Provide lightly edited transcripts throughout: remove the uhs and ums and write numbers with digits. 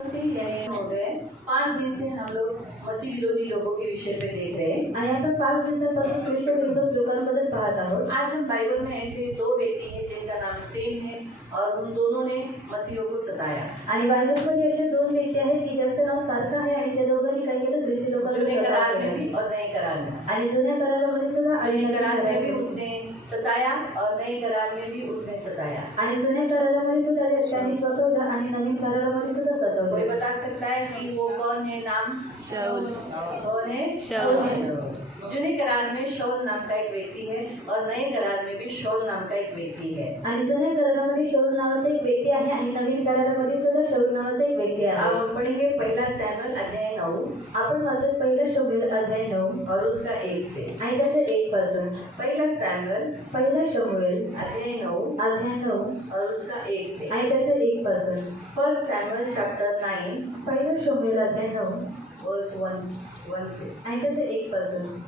हो गए 5 दिन से हम लोग मसीह विरोधी लोगों के विषय पे देख रहे हैं। आणि आपण 5 दिवसांपासून ख्रिस्त विरोधी लोकांबद्दल पाहत आहोत। आज हम बाइबल में ऐसे 2 व्यक्ति हैं जिनका नाम सेम है और उन दोनों ने मसीहों को सताया। आणि बायबलमध्ये असे 2 व्यक्ती आहेत की ज्यांचं नाव सारखं आहे आणि त्या दोघांनी काय केलं, ख्रिस्ती लोकांना जुने करार में भी और नए करार में। आणि जुन्या करारामध्ये सुद्धा आणि जुने नव्या करार में भी करारामध्ये उसने सताया और नए करार में भी उसने सताया। आणि जुन्या करारामध्ये सुद्धा त्यांनी सतावलं आणि नवीन करारामध्ये सुद्धा कोई सतावलं। बता सकता है कि वो कौन है? नाम शाऊल। कौन है? शाऊल। जुने करार में शाऊल नाम का एक व्यक्ति है और नए करार में भी शाऊल नाम का एक व्यक्ति है। आणि जुन्या करारामध्ये शाऊल नावाचा एक व्यक्ती आहे आणि नवीन करारामध्ये सुद्धा शाऊल नावाचा एक व्यक्ती अब आहे। हम पढ़ेंगे पहला सैमुएल अध्याय 9 आपण वाचू पहिला शमूएल अध्याय 9 और उसका 1 से। आणि त्याचे 1 पासून। पहला सैमुएल पहिला शमूएल अध्याय 9 अध्याय 9 और उसका 1 से। आणि त्याचे 1 पासून। फर्स्ट सैमुएल चैप्टर 9 पहिला शमूएल अध्याय 9 वर्स 1 से। आणि त्याचे 1 पासून।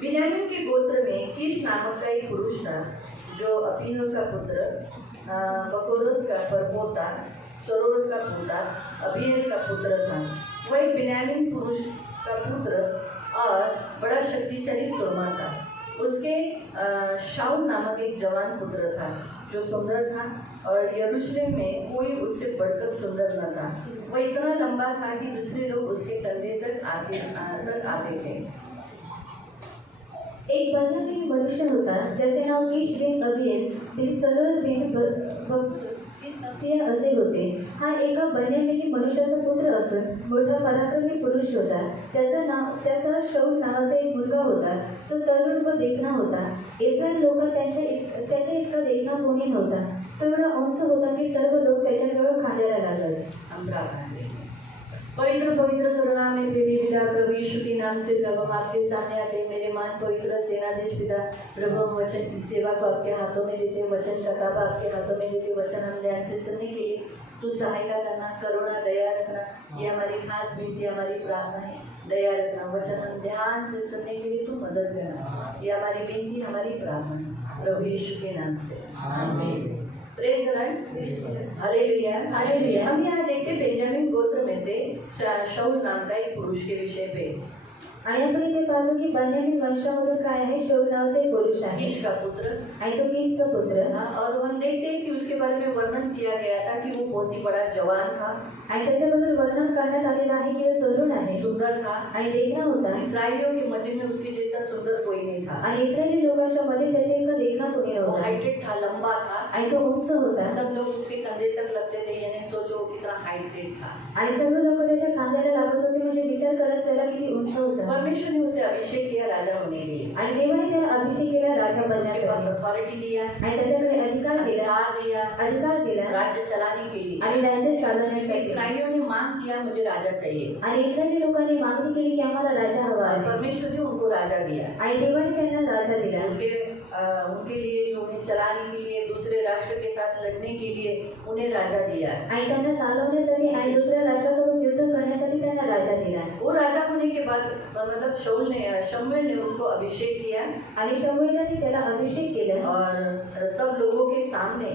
बिन्यामीन के गोत्र में कीश नामक का एक पुरुष था जो अबीनोद का पुत्र, बकोरत का परपोता, सरोर का पोता, अबीएल का पुत्र था। वह एक बिन्यामीन पुरुष का पुत्र और बड़ा शक्तिशाली सुरमा था। उसके शाऊल नामक एक जवान पुत्र था जो सुंदर था और यरूशलेम में कोई उससे बढ़कर सुंदर न था। वह इतना लंबा था कि दूसरे लोग उसके कंधे तक आते थे। एक बन्यामीनी मनुष्य होता, त्याचे नाव कीश बिन अबीएल बिन सरोर बिन बक्तिया असे होते। हा एका बन्यामीनी मनुष्याचा पुत्र असून मोठा पराक्रमी पुरुष होता। त्याचा शाऊल नावाचा एक मुलगा होता। तो तरुण व देखणा होता। इस्रायल लोक त्याच्या इतका देखणा कोणी नव्हता। तो एवढा उंच होता की सर्व लोक त्याच्याजवळ खांद्याला लागले। पवित्र पवित्र करुणा में प्रेमी पिता प्रभु यीशु के नाम से प्रभु हम आपके सामने आते हैं। मेरे मान पवित्र सेनाधीश पिता प्रभु हम वचन की सेवा को आपके हाथों में देते, वचन का काम आपके हाथों में देते। वचन हम ध्यान से सुनने के लिए तू सहायता करना, करुणा दया रखना, ये हमारी खास विनती हमारी प्रार्थना है। दया रखना, वचन हम ध्यान से सुनने के लिए तू मदद करना, ये हमारी विनती हमारी प्रार्थना प्रभु यीशु के नाम से आमीन। Praise the Lord, hallelujah hallelujah. हम यहाँ देखते बेंजामिन गोत्र में से शाऊल नाम का एक पुरुष के विषय पे। आणि आपण इथे पाहतो की बन्यामीन वंशामधून काय आहे, शाऊल नावाचा एक पुरुष आहे। कीश का पुत्र आणि तो कीशचा पुत्र। और हम देखते हैं कि उसके बारे में वर्णन किया गया था कि वो बहुत ही बड़ा जवान था। आणि त्याच्याबद्दल वर्णन करण्यात आलेलं आहे की तो तरुण आहे, सुंदर था आणि देखणा होता। इस्राएलियों के मध्य में उसके जैसा सुंदर कोई नहीं था। आणि इस्रायली लोकांच्या मध्ये त्याचे इतका देखणा कोणी वो नव्हता। हाइटेड था, लंबा था आणि तो उंच होता। सब लोग उसके कंधे तक लगते थे, यानी सोचो वो कितना हाइटेड था। आणि सर्व लोक त्याच्या खांद्याला लागत होते, म्हणजे विचार करत त्याला किती उंच होता। परमेश्वर ने उसे अभिषेक किया राजा होने के लिए। आणि देवाने त्याला अभिषेक केला राजा उसके पास बनण्यासाठी। अथॉरिटी दिया, आणि त्याच्याकडे अधिकार दिला, अधिकार दिला राज्य चलाने के लिए। आणि राज्य चालवण्यासाठी। इस्राएलियों ने मांग किया मुझे राजा चाहिए आणि इस्रायली लोकांनी मागणी केली की आम्हाला राजा हवा और आहे। परमेश्वर ने उनको राजा दिया। आणि देवाने त्यांना राजा दिला। उनके लिए जो उन्हें चलाने के लिए, दूसरे राष्ट्र के साथ लड़ने के लिए उन्हें राजा दिया। आणि त्यांना चालवण्यासाठी आणि दुसऱ्या राष्ट्रासोबत युद्ध करण्यासाठी त्यांना राजा दिला। वो राजा होने के बाद मतलब शमूएल ने उसको अभिषेक किया आणि शमूएलाने त्याला अभिषेक केला और सब लोगों के सामने,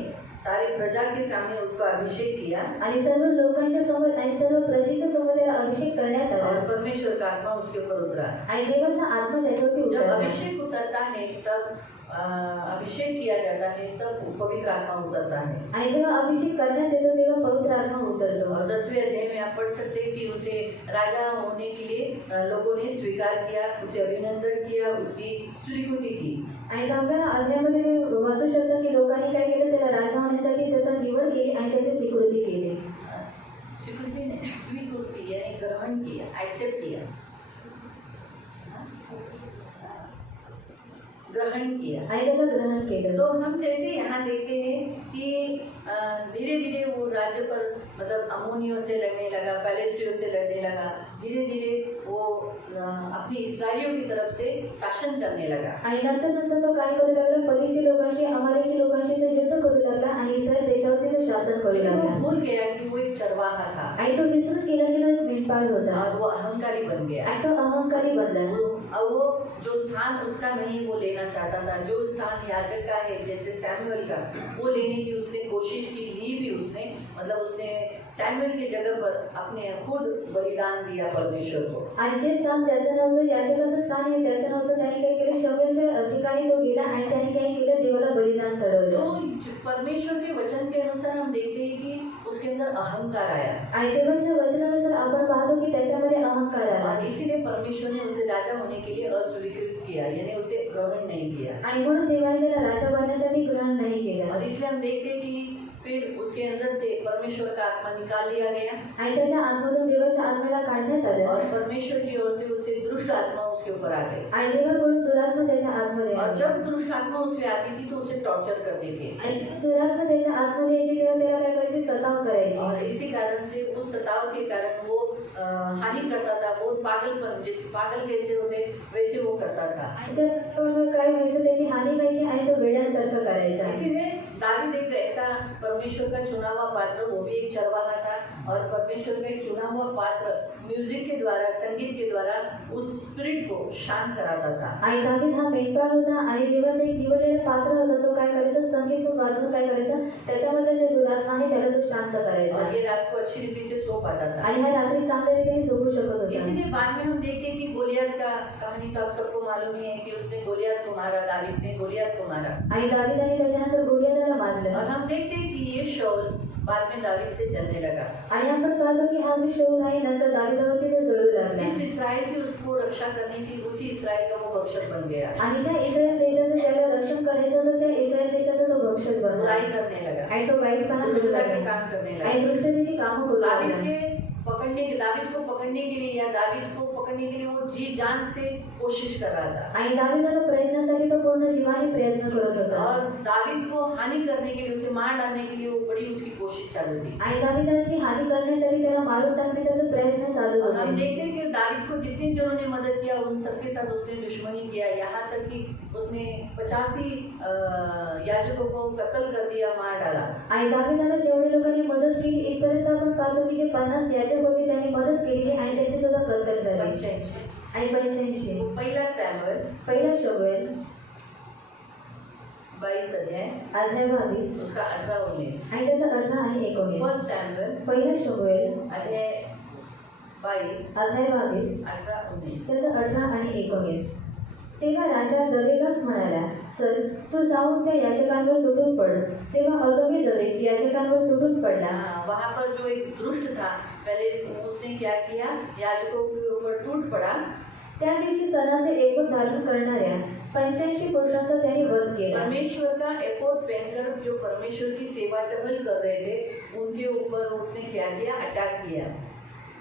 सारे प्रजा के सामने उसको अभिषेक किया आणि सर्व लोकांच्या समोर आणि सर्व प्रजेच्या समोर त्याला अभिषेक करण्यात और आला। परमेश्वर का आत्मा उसके ऊपर उतरा। आणि देवाचा आत्मा त्याच्यावरती जब उतरला। अभिषेक उतरता है तब अभिषेक किया जाता है तब पवित्र आत्मा उतरता है। आणि जेव्हा अभिषेक करण्यात येतो तेव्हा पवित्र आत्मा उतरतो। और 10वें अध्याय में आप पढ़ सकते हैं कि उसे राजा होने के लिए लोगों ने स्वीकार किया, उसे अभिनंदन किया, उसकी स्वीकृति की। आणि 10व्या अध्यायामध्ये वाचू शकता की लोकांनी काय केलं, त्याला राजा होण्यासाठी त्याचा निवड केली आणि त्याची स्वीकृती केली। स्वीकृति नहीं, स्वीकृति यानी ग्रहण किया, एक्सेप्ट किया, ग्रहण किया आणि त्याला ग्रहण केलं। तो हम जैसे यहाँ देखते हैं कि धीरे धीरे वो राज्य पर मतलब अमोनियों से लड़ने लगा, पैलेस्टियों से लड़ने लगा। धीरे धीरे वो अपनी इसराइलियों की तरफ से शासन करने लगा। आणि नंतर तो काय करू लागला, फलिस्ती लोकांशी, अमालेकी लोकांशी तो युद्ध करू लागला आणि इस्रायल देशावरती तो शासन करू लेकिन वो लागला। भूल गया कि वो एक चरवाहा था आणि तो विसरून गेला की तो एक मेंढपाळ होता और वो अहंकारी बन गया। आणि तो अहंकारी बनला। वो जो स्थान उसका नहीं वो लेना चाहता था, जो स्थान याजक का है जैसे सैमुएल का, वो लेने की उसने कोशिश की, ली भी उसने, मतलब उसने सैमुअल की जगह पर अपने खुद बलिदान दिया परमेश्वर को। आणि जे स्थान त्याचं नव्हतं, याजकाचं स्थान हे त्याचं नव्हतं, त्याने काय केलं, शमूएलच्या ठिकाणी तो गेला आणि त्याने काय केलं, देवाला बलिदान चढवलं. तो परमेश्वर के वचन के अनुसार हम देखते हैं कि उसके अंदर अहंकार आया आणि देवाच्या वचनानुसार आपण पाहतो की त्याच्यामध्ये अहंकार आला और इसीलिए परमेश्वर ने उसे राजा होने के लिए अस्वीकृत किया, यानी उसे ग्रहण नहीं किया। आणि म्हणून देवाने त्याला राजा बनण्यासाठी ग्रहण नाही केलं. और इसलिए हम देखते हैं कि फिर उसके अंदर से परमेश्वर का आत्मा निकाल लिया गया आणि त्याच्या आत्म्यातून देवाच्या आत्म्याला काढण्यात आलं और परमेश्वर की ओर से उसे दुष्ट आत्मा उसके ऊपर आ गई। आणि देवाकडून दुरात्मा त्याच्या आतमध्ये और आली. जब दुष्ट आत्मा उसमें आती थी तो उसे टॉर्चर करते थे आणि जेव्हा दुरात्मा त्याच्या आतमध्ये यायची तेव्हा त्याला काय करायचे, सताव करायचे. और इसी कारण से उस सताव के कारण वो हानि करता था, बहुत पागलपन, जैसे पागल कैसे होते वैसे वो करता था। आणि त्या सतावामुळे काय व्हायचं, त्याची हानी व्हायची आणि तो वेड्यासारखं करायचा. इसीलिए दावीद एक ऐसा परमेश्वर का चुना हुआ पात्र, वो भी एक चरवाहा था और परमेश्वर का एक चुना हुआ पात्र म्यूजिक के द्वारा, संगीत के द्वारा उस स्पिरिट को शांत कराता था। आणि दावीद हा मेंढपाळ होता आणि देवाचा एक निवडलेला पात्र होता. तो काय करायचा, संगीत वाजवून काय करायचा, त्याच्यामध्ये जे दुरात्मा आहे त्याला तो शांत करायचा. और ये रात को अच्छी रीति से सो पाता था। आणि हा रात्री चांगल्या रीतीने झोपू शकत होता. इसीलिए बाद में हम देखते हैं कि गोलियत का कहानी तो आप सबको मालूम ही है कि उसने गोलियत को मारा, दावीद ने गोलियत को मारा आणि दावीदाने त्याच्यानंतर गोलियाथाला मारलं. और हम देखते हैं कि ये शाऊल बाद में दावीद से जलने लगा। आणि आपण पाहतो की हा जो शाऊल आहे नंतर दावीदावरती तो जळू लागला. जिस इस्राएल की उसको रक्षा करनी थी, उसी इस्राएल का वो भक्षक बन गया। आणि ज्या इस्रायल देशाचं ज्याला रक्षण करायचं होतं त्या इस्रायल देशाचा तो भक्षक बनला बुराई करने लगा, आणि तो वाईटपणा करू दुष्टता के लागला काम करने लगा। आणि दुष्टतेची कामं करू दावीद लागला. दावीद को पकड़ने के लिए या दावीद को पकड़ने के लिए वो जी जान से कोशिश कर रहा था आणि दावीदाच्या प्रयत्नासाठी तो पूर्ण जीवाने प्रयत्न करत होता. और दावीद को हानि करने के लिए, उसे मार डालने के लिए वो बड़ी उसकी कोशिश चालू थी। आणि दावीदाची हानी करण्यासाठी त्याला मारून टाकणे त्याचा प्रयत्न चालू और हम होते. देखते हैं कि दावीद को जितने जनों ने मदद किया उन सबके साथ उसने दुश्मनी किया, यहाँ तक कि उसने 85 याजकों को कत्ल कर दिया, मार डाला। आणि दावीदाला जेवढे लोकांनी मदत केली इथपर्यंत आपण पाहतो की जे 50 याजक होते त्यांनी मदत केली आणि त्याची सुद्धा कत्तल झाली. 85 आणि 85 पहिला सैमुएल पहिला शमूएल 22 अध्याय अध्याय 22 उसका 18-19। आणि त्याचा 18 आणि 19. फर्स्ट सैमुएल पहिला शमूएल अध्याय 22 अध्याय 22 18-19। त्याचं 18 आणि 19. तेव्हा राजा दवेलाच म्हणाला, सर तू जाऊन त्या याचकांवर तुटून पड. तेव्हा अदोमी दवेल याचकांवर तुटून पडला. वहाँ पर जो एक दुष्ट था, पहले उसने क्या किया, याजकों के ऊपर टूट पड़ा। त्या दिवशी सणाचे एकोप धारण करणाऱ्या 85 पुरुषांचा त्याने वध केला. परमेश्वर का एफोर्ड पहनकर जो परमेश्वर की सेवा टहल कर रहे थे उनके ऊपर उसने क्या किया, अटैक किया।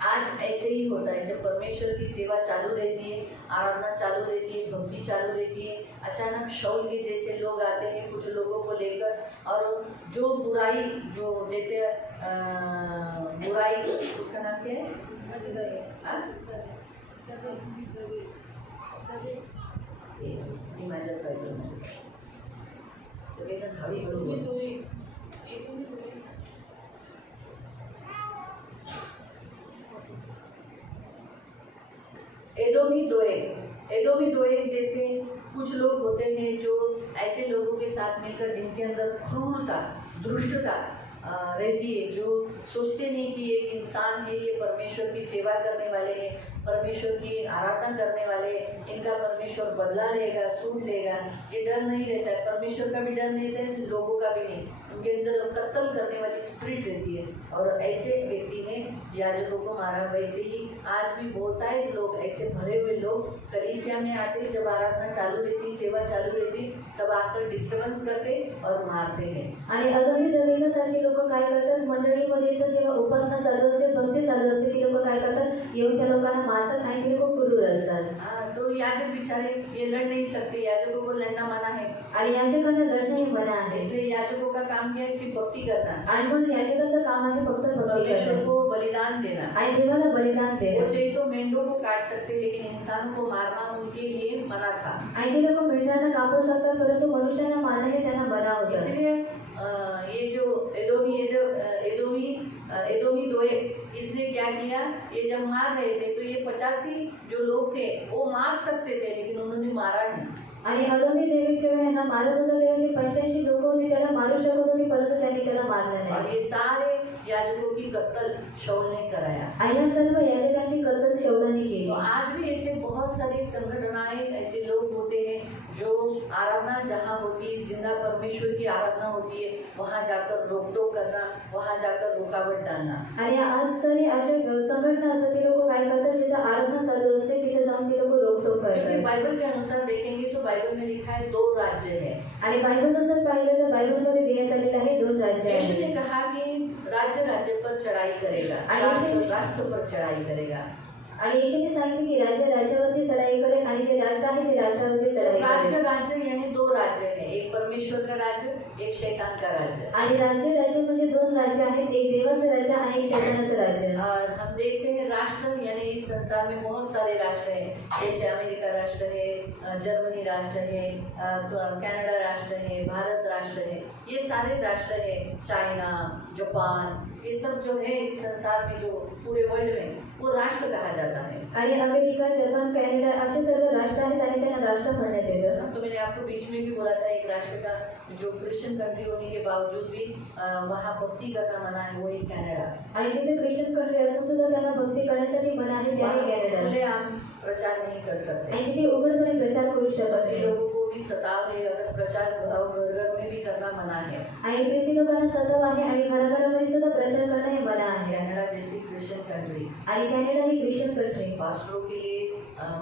आज ऐसे ही होता है, जब परमेश्वर की सेवा चालू रहती है, आराधना चालू रहती है, भक्ति चालू रहती है, अचानक शाऊल के जैसे लोग आते हैं कुछ लोगों को लेकर, और जो बुराई, जो जैसे बुराई, उसका नाम क्या है, हाँ? हिमाचल प्रदेश सगळेजण हळू बोलू. एदोमी दोएग जैसे कुछ लोग होते हैं जो ऐसे लोगों के साथ मिलकर जिनके अंदर क्रूरता, दुष्टता रहती है, जो सोचते नहीं कि एक इंसान है, ये परमेश्वर की सेवा करने वाले हैं, परमेश्वर की आराधना करने वाले, इनका परमेश्वर बदला लेगा, सूट लेगा, ये डर नहीं रहता है। परमेश्वर का भी डर नहीं रहता है, लोगों का भी नहीं। उनके अंदर कत्ल करने वाली स्पिरिट रहती है और ऐसे व्यक्ति ने याजकों को मारा। वैसे ही आज भी बहुतायत लोग, ऐसे भरे हुए लोग कलीसिया में आते, जब आराधना चालू रहती, सेवा चालू रहती, तब आकर डिस्टर्बन्स करते और मारते हैं। आणि अदोमी दवेलासारखे लोक काय करतात, मंडळीमध्ये येतात, जेव्हा उपासना चालू असते, भक्ती चालू असते, ती लोक काय करतात, येऊन त्या लोकांना मारतात आणि ते लोक क्रूर असतात. हाँ, तो याजक बेचारे ये लड़ नहीं सकते, याजकों को लड़ना मना है, आणि याजकांना लढणं मना आहे. इसलिए याजकों का काम क्या है, सिर्फ भक्ति करना, आणि म्हणून याजकाचं काम आहे फक्त भक्ती परमेश्वर करणं को बलिदान देना। आणि देवाला बलिदान वो देणं. चाहिए तो मेंढों को काट सकते, लेकिन इंसानों को मारना उनके लिए मना था। आणि ते लोक मेंढरांना कापू शकतात परंतु मनुष्यांना मारणे हे त्यांना मना होतं. इसलिए ये जो एदोमी दोएग, इसने क्या किया, ये जब मार रहे थे तो ये 85 जो लोग थे वो मार सकते थे, लेकिन उन्होंने मारा नहीं। आणि आगामी दैविक जेव्हा यांना मारत होता तेव्हा जे 85 लोक होते त्याला मारू शकत होते, परंतु त्यांनी त्याला मारलं और नाही. ये सारे याजकों की कत्ल शाऊल ने कराया. आणि या सर्व याजकांची कत्तल शौलाने केली. तो आज भी ऐसे बहुत सारे संगठनाएं, ऐसे लोग होते हैं जो आराधना जहाँ होती है, जिंदा परमेश्वर की आराधना होती है, वहाँ जाकर रोक टोक करना, वहाँ जाकर रुकावट डालना. आणि आज सारी अशा संघटना असतात ते लोक काय करतात, जिथं आराधना चालू असते तिथे जाऊन ते लोक रोकटोक क्योंकि करतात. बाइबल के अनुसार देखेंगे तो बाइबल में लिखा है 2 राज्य है. आणि बायबलनुसार पाहिलं तर बायबलमध्ये देण्यात आलेलं आहे 2 राज्य यीशु आहेत. ने कहा कि राज्य राज्य पर चढ़ाई करेगा, राष्ट्र राष्ट्र पर चढ़ाई करेगा. आणि येशूने सांगितले की राज्य राज्यावरती चढाई करेल आणि जे राष्ट्र आहे ते राष्ट्रावरती चढाई राज्य करेल. राज्य यानी 2 राज्य है, एक परमेश्वर का राज्य, एक शैतान का राज्य. आणि राज्य राज्य म्हणजे 2 राज्य आहेत, एक देवाचं राज्य आणि एक शैतानाचं राज्य. और हम देखते हैं राष्ट्र यानी इस संसार में बहुत सारे राष्ट्र हैं, जैसे अमेरिका राष्ट्र है, जर्मनी राष्ट्र है, कनाडा राष्ट्र है, भारत राष्ट्र है. ये सारे राष्ट्र है, चाइना, जापान, ये सब जो है इस संसार में, जो पूरे वर्ल्ड में वो राष्ट्र कहा जाता है. आणि अमेरिका, जपान, कॅनडा असे सर्व राष्ट्र आहेत आणि त्यांना राष्ट्र म्हणण्यात येतं. तो मैंने आपको बीच में भी बोला था, एक राष्ट्र का जो क्रिश्चियन कंट्री होने के बावजूद भी वहाँ भक्ति करना मना है, वो एक कनाडा. आणि तिथे ख्रिश्चन कंट्री असून सुद्धा त्यांना भक्ती करण्यासाठी मना आहे, ते आहे कॅनडा. खुले आम प्रचार नहीं कर सकते. आणि तिथे उघडपणे प्रचार करू शकत ऐसे नाही. लोगों को भी सताव है, अगर प्रचार घर घर में भी करना मना है. आणि ख्रिस्ती लोकांना सताव आहे आणि घराघरामध्ये सुद्धा प्रचार करणं हे मना आहे. कनाडा जैसी क्रिश्चियन कंट्री आणि कॅनडा ही ख्रिश्चन कंट्री पास्टरों के लिए,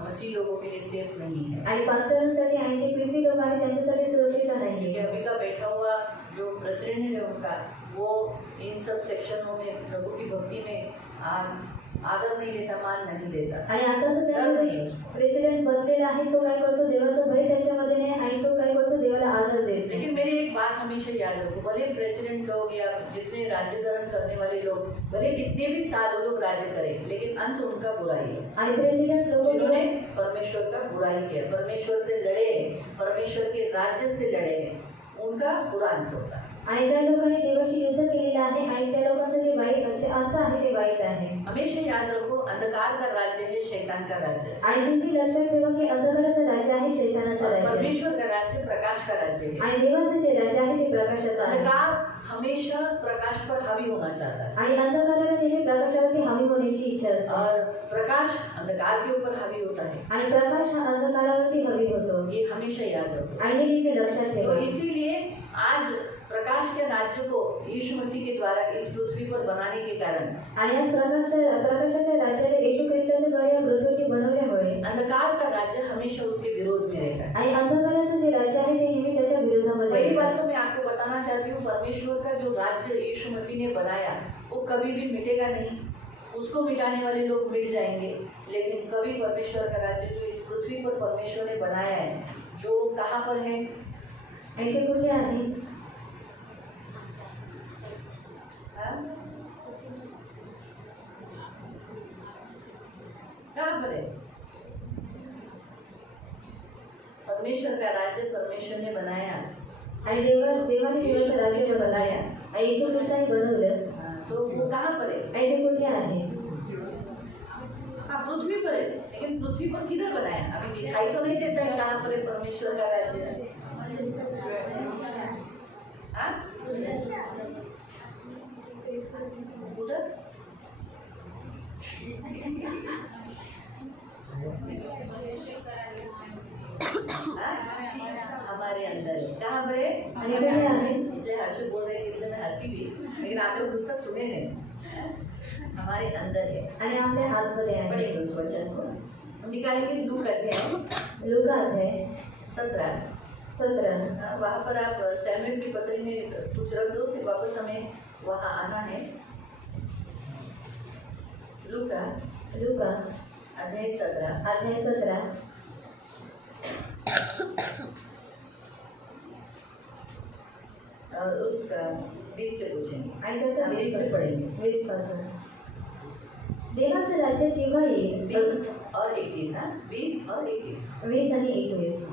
मसीह लोगों के लिए सेफ नहीं है. आणि पास्टरांसाठी आणि जे ख्रिस्ती लोक आहेत त्यांच्यासाठी सुरक्षित नाही. क्योंकि अभी का बैठा हुआ जो प्रेसिडेंट है उनका, वो इन सब सेक्शनों में प्रभु की भक्ति में आदर नहीं देता, मान नहीं देता. आणि आताच डर त्यांचा नहीं है उसको. प्रेसिडेंट बसलेला आहे, तो काय करतो, देवाचं भय त्याच्यामध्ये नाही आणि तो काय करतो, देवाला आदर देतो. लेकिन मेरी एक बात हमेशा याद रखो, भले प्रेसिडेंट लोग या जितने राज्यकरण करने वाले लोग, भले कितने भी साल वो लोग राज्य करें, लेकिन अंत उनका बुराई है. आणि प्रेसिडेंट लोक जिन्होंने परमेश्वर का बुराई किया, परमेश्वर से लड़े हैं, परमेश्वर के राज्य से लड़े हैं, उनका बुरा अंत होता है. आणि ज्या लोकांनी देवाशी युद्ध केलेलं आहे आणि त्या लोकांचं जे वाईट जे अंत आहे ते वाईट आहे. हमेशा याद रखो, अंधकार का राज्य है शैतान का राज्य. आणि नेहमी लक्षात ठेवा की अंधकाराचं राज्य आहे शैतानाचं और राज्य. परमेश्वर का राज्य प्रकाश का राज्य है. आणि देवाचं जे राज्य आहे ते प्रकाशाचं आहे. अंधकार हमेशा प्रकाश पर हावी होना चाहता है, आणि अंधकाराला नेहमी प्रकाशावरती हवी होण्याची इच्छा असते. और प्रकाश अंधकार के ऊपर हावी होता है. आणि प्रकाश हा अंधकारावरती हवी होतो. ये हमेशा याद रखो. आणि हे नेहमी लक्षात तो ठेवा. इसीलिए आज प्रकाश के राज्य को यीशु मसीह के द्वारा इस पृथ्वी पर बनाने के कारण, आणि आज प्रकाशाच्या राज्याला येशू ख्रिस्ताच्या द्वारे या पृथ्वीवरती बनवल्यामुळे अंधकार का राज्य हमेशा उसके विरोध में रहता है. आणि अंधकाराचं जे राज्य आहे ते नेहमी त्याच्या विरोधामध्ये पहली आहे. बात तो मैं आपको बताना चाहती हूँ, परमेश्वर का जो राज्य यीशु मसीह ने बनाया वो कभी भी मिटेगा नहीं. उसको मिटाने वाले लोग मिट जाएंगे, लेकिन कभी परमेश्वर का राज्य जो इस पृथ्वी पर परमेश्वर ने बनाया है, जो कहाँ पर है, आणि ते कुठले आहे? कहाँ पर है? परमेश्वर का राज्य परमेश्वर ने बनाया. आणि देवाने देवाचं राज्य बनाया आणि येशू ख्रिस्ताने बनवलं. तो वो कहाँ पर है? आणि ते कुठे आहे? हाँ, पृथ्वी पर है. लेकिन पृथ्वी पर किधर बनाया? अभी दिखाई तो नहीं देता है कहाँ पर है परमेश्वर का राज्य. हाँ? उधर? हमारे अंदर है. कहाँ पर है? आणि कुठे आहे? इसलिए हर्षित बोल रहे थे, इसलिए मैं हंसी भी, लेकिन आप लोग उसका सुने नहीं. हमारे अंदर है. आणि आपल्या आतमध्ये आहे. पढ़ेंगे उस वचन को. हम निकालेंगे लूका अध्याय लूका अध्याय 17. 17. वहाँ पर आप सैमुएल की पत्री में कुछ रख दो, फिर वापस हमें वहाँ आना है. लूका अध्याय 17 और उसका 20 से पूछेंगे. आणि त्याचा 20 से पढ़ेंगे. 20 पासून. देवाचं राज्य केव्हा येईल? 20 और 21. हाँ, 20 और 21. 20 आणि 21.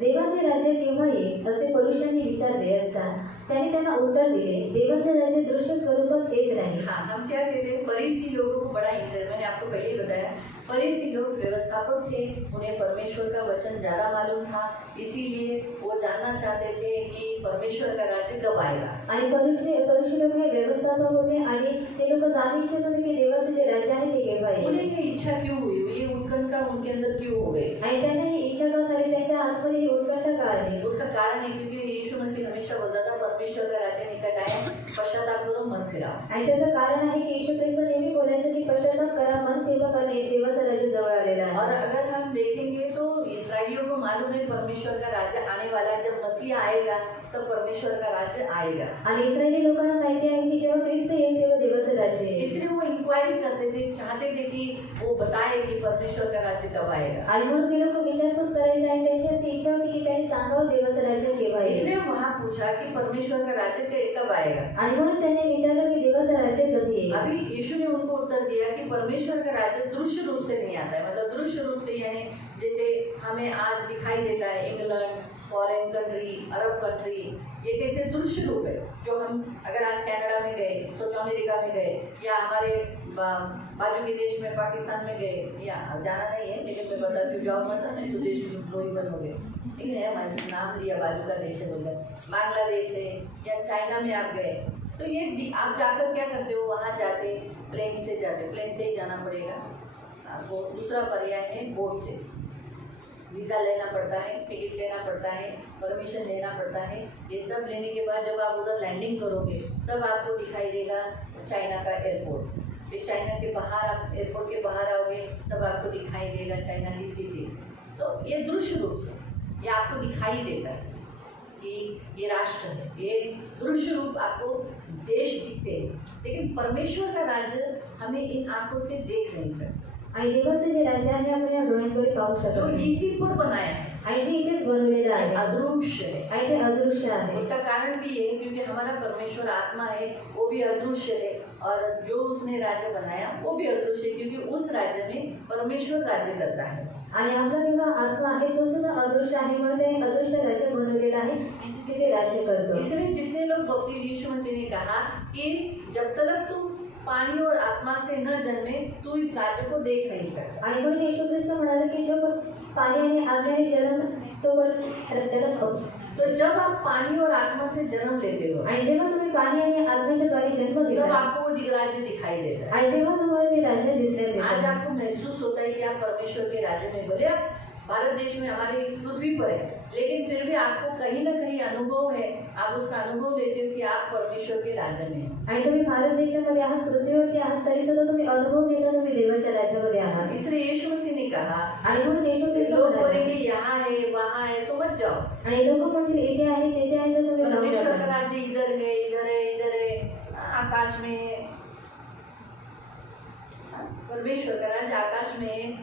देवाचे राज्य केव्हा येईल असे पुरुषांनी विचारले असता त्याने त्यांना उत्तर दिले, देवाचे राज्य दृश्य स्वरूपात येत नाही. हाँ, हम क्या कहते हैं, फरीसी लोगों को बड़ा इंटरेस्ट, मैंने आपको पहले ही बताया, फरीसी लोग व्यवस्थापक थे, उन्हें परमेश्वर का वचन ज्यादा मालूम था, इसीलिए वो जानना चाहते थे कि परमेश्वर का राज्य कब आएगा। आणि परुष लोक हे व्यवस्थापक होते आणि ते लोक जाणू इच्छित होते की देवाचे जे राज्य आहे ते केव्हा येईल उन्हें ये इच्छा क्यों हुई, ये उत्कंठा उनके अंदर क्यों हो गई? आणि त्यांना ही इच्छा का झाली, त्यांच्या आतमध्ये ही उत्कंठा का आली? उसका कारण है क्योंकि यीशु मसीह हमेशा बोलता था परमेश्वर का राज्य निकट आया, पश्चाताप करो, मन फिराओ। आणि त्याचं कारण आहे की येशू ख्रिस्त नेहमी बोलायचं की पश्चाताप करा, मन फिरवा, कारण देवाचं राज्य जवळ आलेला आहे। और अगर हम देखेंगे तो इस्राएलियों को मालूम है परमेश्वर का राज्य आने वाला है, जब मसीह आएगा तब परमेश्वर का राज्य आएगा। आणि इस्रायली लोकांना माहिती आहे की जेव्हा ख्रिस्त येईल तेव्हा देवाचं राज्य येईल। इसलिए वो इंक्वायरी करते थे, चाहते थे कि वो बताए कि परमेश्वर का राज्य कब आएगा। आणि म्हणून ते लोक विचारपूस करायचे आणि त्यांची अशी इच्छा होती की त्यांनी सांगावं देवाचं राज्य केव्हा येईल। इसलिए वहाँ पूछा कि परमेश्वर का राज्य कब आएगा। आणि म्हणून त्यांनी विचारलं की देवाचं राज्य कधी येईल। अभी यीशु ने उनको उत्तर दिया कि परमेश्वर का राज्य दृश्य रूप से नहीं आता है, मतलब दृश्य रूप से यानी जैसे हमें आज दिखाई देता है England, foreign country, Arab country, ये कैसे दृश्य रूप है। जो हम अगर आज कनाडा में गए, सोचो अमेरिका में गए, या हमारे बाजू के देश में पाकिस्तान में गए, या जाना नहीं है लेकिन मैं बता दूँ जाओ मत, नहीं तो देश लोही बंद हो गए, लेकिन है नाम लिया बाजू का देश है, बोल बांग्लादेश है या चाइना में आप गए, तो ये आप जाकर क्या करते हो, वहाँ जाते प्लेन से जाते, प्लेन से ही जाना पड़ेगा आपको, दूसरा पर्याय है बोट से, वीज़ा लेना पड़ता है, टिकट लेना पड़ता है, परमिशन लेना पड़ता है। ये सब लेने के बाद जब आप उधर लैंडिंग करोगे तब आपको दिखाई देगा चाइना का एयरपोर्ट। फिर चाइना के बाहर आप एयरपोर्ट के बाहर आओगे तब आपको दिखाई देगा चाइना की सिटी। तो ये दृश्य रूप से ये आपको दिखाई देता है कि ये राष्ट्र है, ये दृश्य रूप आपको देश दिखते हैं, लेकिन परमेश्वर का राज्य हमें इन आंखों से देख नहीं सकते। आणि देवाचे जे राज्य आहे आपण या डोळ्यांद्वारे पाहू शकत जो नाही। इसी पर बनाया है, आणि जे इथेच बनवलेलं आहे, अदृश्य है। आणि ते अदृश्य आहे। उसका कारण भी ये है क्योंकि हमारा परमेश्वर आत्मा है, वो भी अदृश्य है, और जो उसने राज्य बनाया वो भी अदृश्य है, क्योंकि उस राज्य में परमेश्वर राज्य करता है। आणि आपला जेव्हा आत्मा आहे तो सुद्धा अदृश्य आहे, म्हणून ते अदृश्य राज्य बनवलेलं आहे, तिथे राज्य करतो। इसलिए जितने लोग बपतिस्मा यीशु मसीह ने कहा कि जब तक तू पानी और आत्मा से न जन्मे तू इस राज्य को देख नहीं सकता। आणि म्हणून येशू ख्रिस्त म्हणाले की जो पाणी आणि आत्म्याने जन्म तो त्याला खाऊ। तो जब आप पानी और आत्मा से जन्म लेते हो, आणि जेव्हा तुम्ही पाणी आणि आत्म्याच्या द्वारे जन्म तब घेता, आपको वो राज्य दिखाई देता है। आणि तेव्हा तुम्हाला ते राज्य दिसण्यात येते। आज आपको महसूस होता है कि आप परमेश्वर के राज्य में, भले आप भारत देश में हमारे इस पृथ्वी पर है, लेकिन फिर भी आपको कहीं ना कहीं अनुभव है, आप उसका अनुभव लेते हो कि आप परमेश्वर के राज्य में हैं। आणि तुम्ही भारत देशामध्ये आहात, पृथ्वीवरती आहात, तरी सुद्धा तुम्ही अनुभव घेता तुम्ही देवाच्या राज्यामध्ये आहात। इसलिए यीशु मसीह ने कहा, आणि म्हणून येशू ख्रिस्त लोग म्हणाले, बोलेंगे यहाँ है वहाँ है तो मत जाओ। आणि लोक म्हणतील इथे आहे तेथे आहे तर तुम्ही जाऊ परमेश्वर का नका। राज्य इधर है इधर है इधर है, आकाश में। परमेश्वर का राज्य आकाश में है,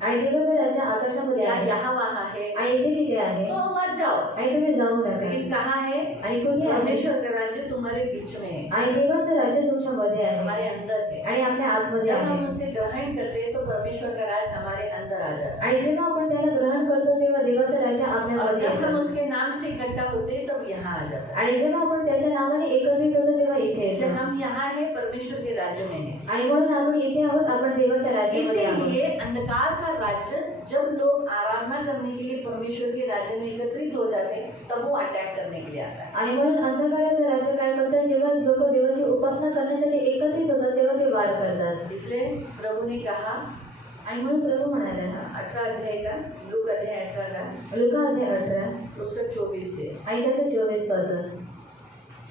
आणि देवाचं राज्य आकाशामध्ये या आहे, यहाँ वहाँ है आणि इथे तिथे आहे, तो मत जाओ। आणि तुम्ही जाऊ नका। लेकिन कहाँ है? आणि कुठे आहे? परमेश्वर का राज्य तुम्हारे बीच में है, आणि देवाचं राज्य तुमच्या मध्ये आहे, हमारे अंदर है। आणि आपल्या आतमध्ये जब हम आहे। उसे ग्रहण करते हैं तो परमेश्वर का राज हमारे अंदर आ जाता है, आणि जेव्हा आपण त्याला ग्रहण करतो तेव्हा देवाचं राज्य और आपल्यामध्ये जब हम येतं। उसके नाम से इकट्ठा होते हैं तब यहाँ आ जाता है। आणि जेव्हा आपण त्याच्या नावाने एकत्रित होतो तेव्हा इथे इसलिए येतो। हम यहाँ है, परमेश्वर के राज्य में है। आणि म्हणून आपण इथे आहोत, आपण देवाच्या राज्यामध्ये आहोत। इसीलिए अंधकार का राज्य, जब लोग आराधना करने के लिए परमेश्वर के राज्य में एकत्रित हो जाते हैं तब वो अटैक करने के लिए आता है। आणि म्हणून अंधकाराचं राज्य काय करतात, जेव्हा लोक देवाची उपासना करण्यासाठी एकत्रित होतात तेव्हा ते वार करतात। इसलिए प्रभु ने कहा, आणि म्हणून प्रभू म्हणाले 18 अध्याय का, लूका अध्याय 18 का, लूका अध्याय 18 उसका 24 से, आणि त्याचं 24 पासून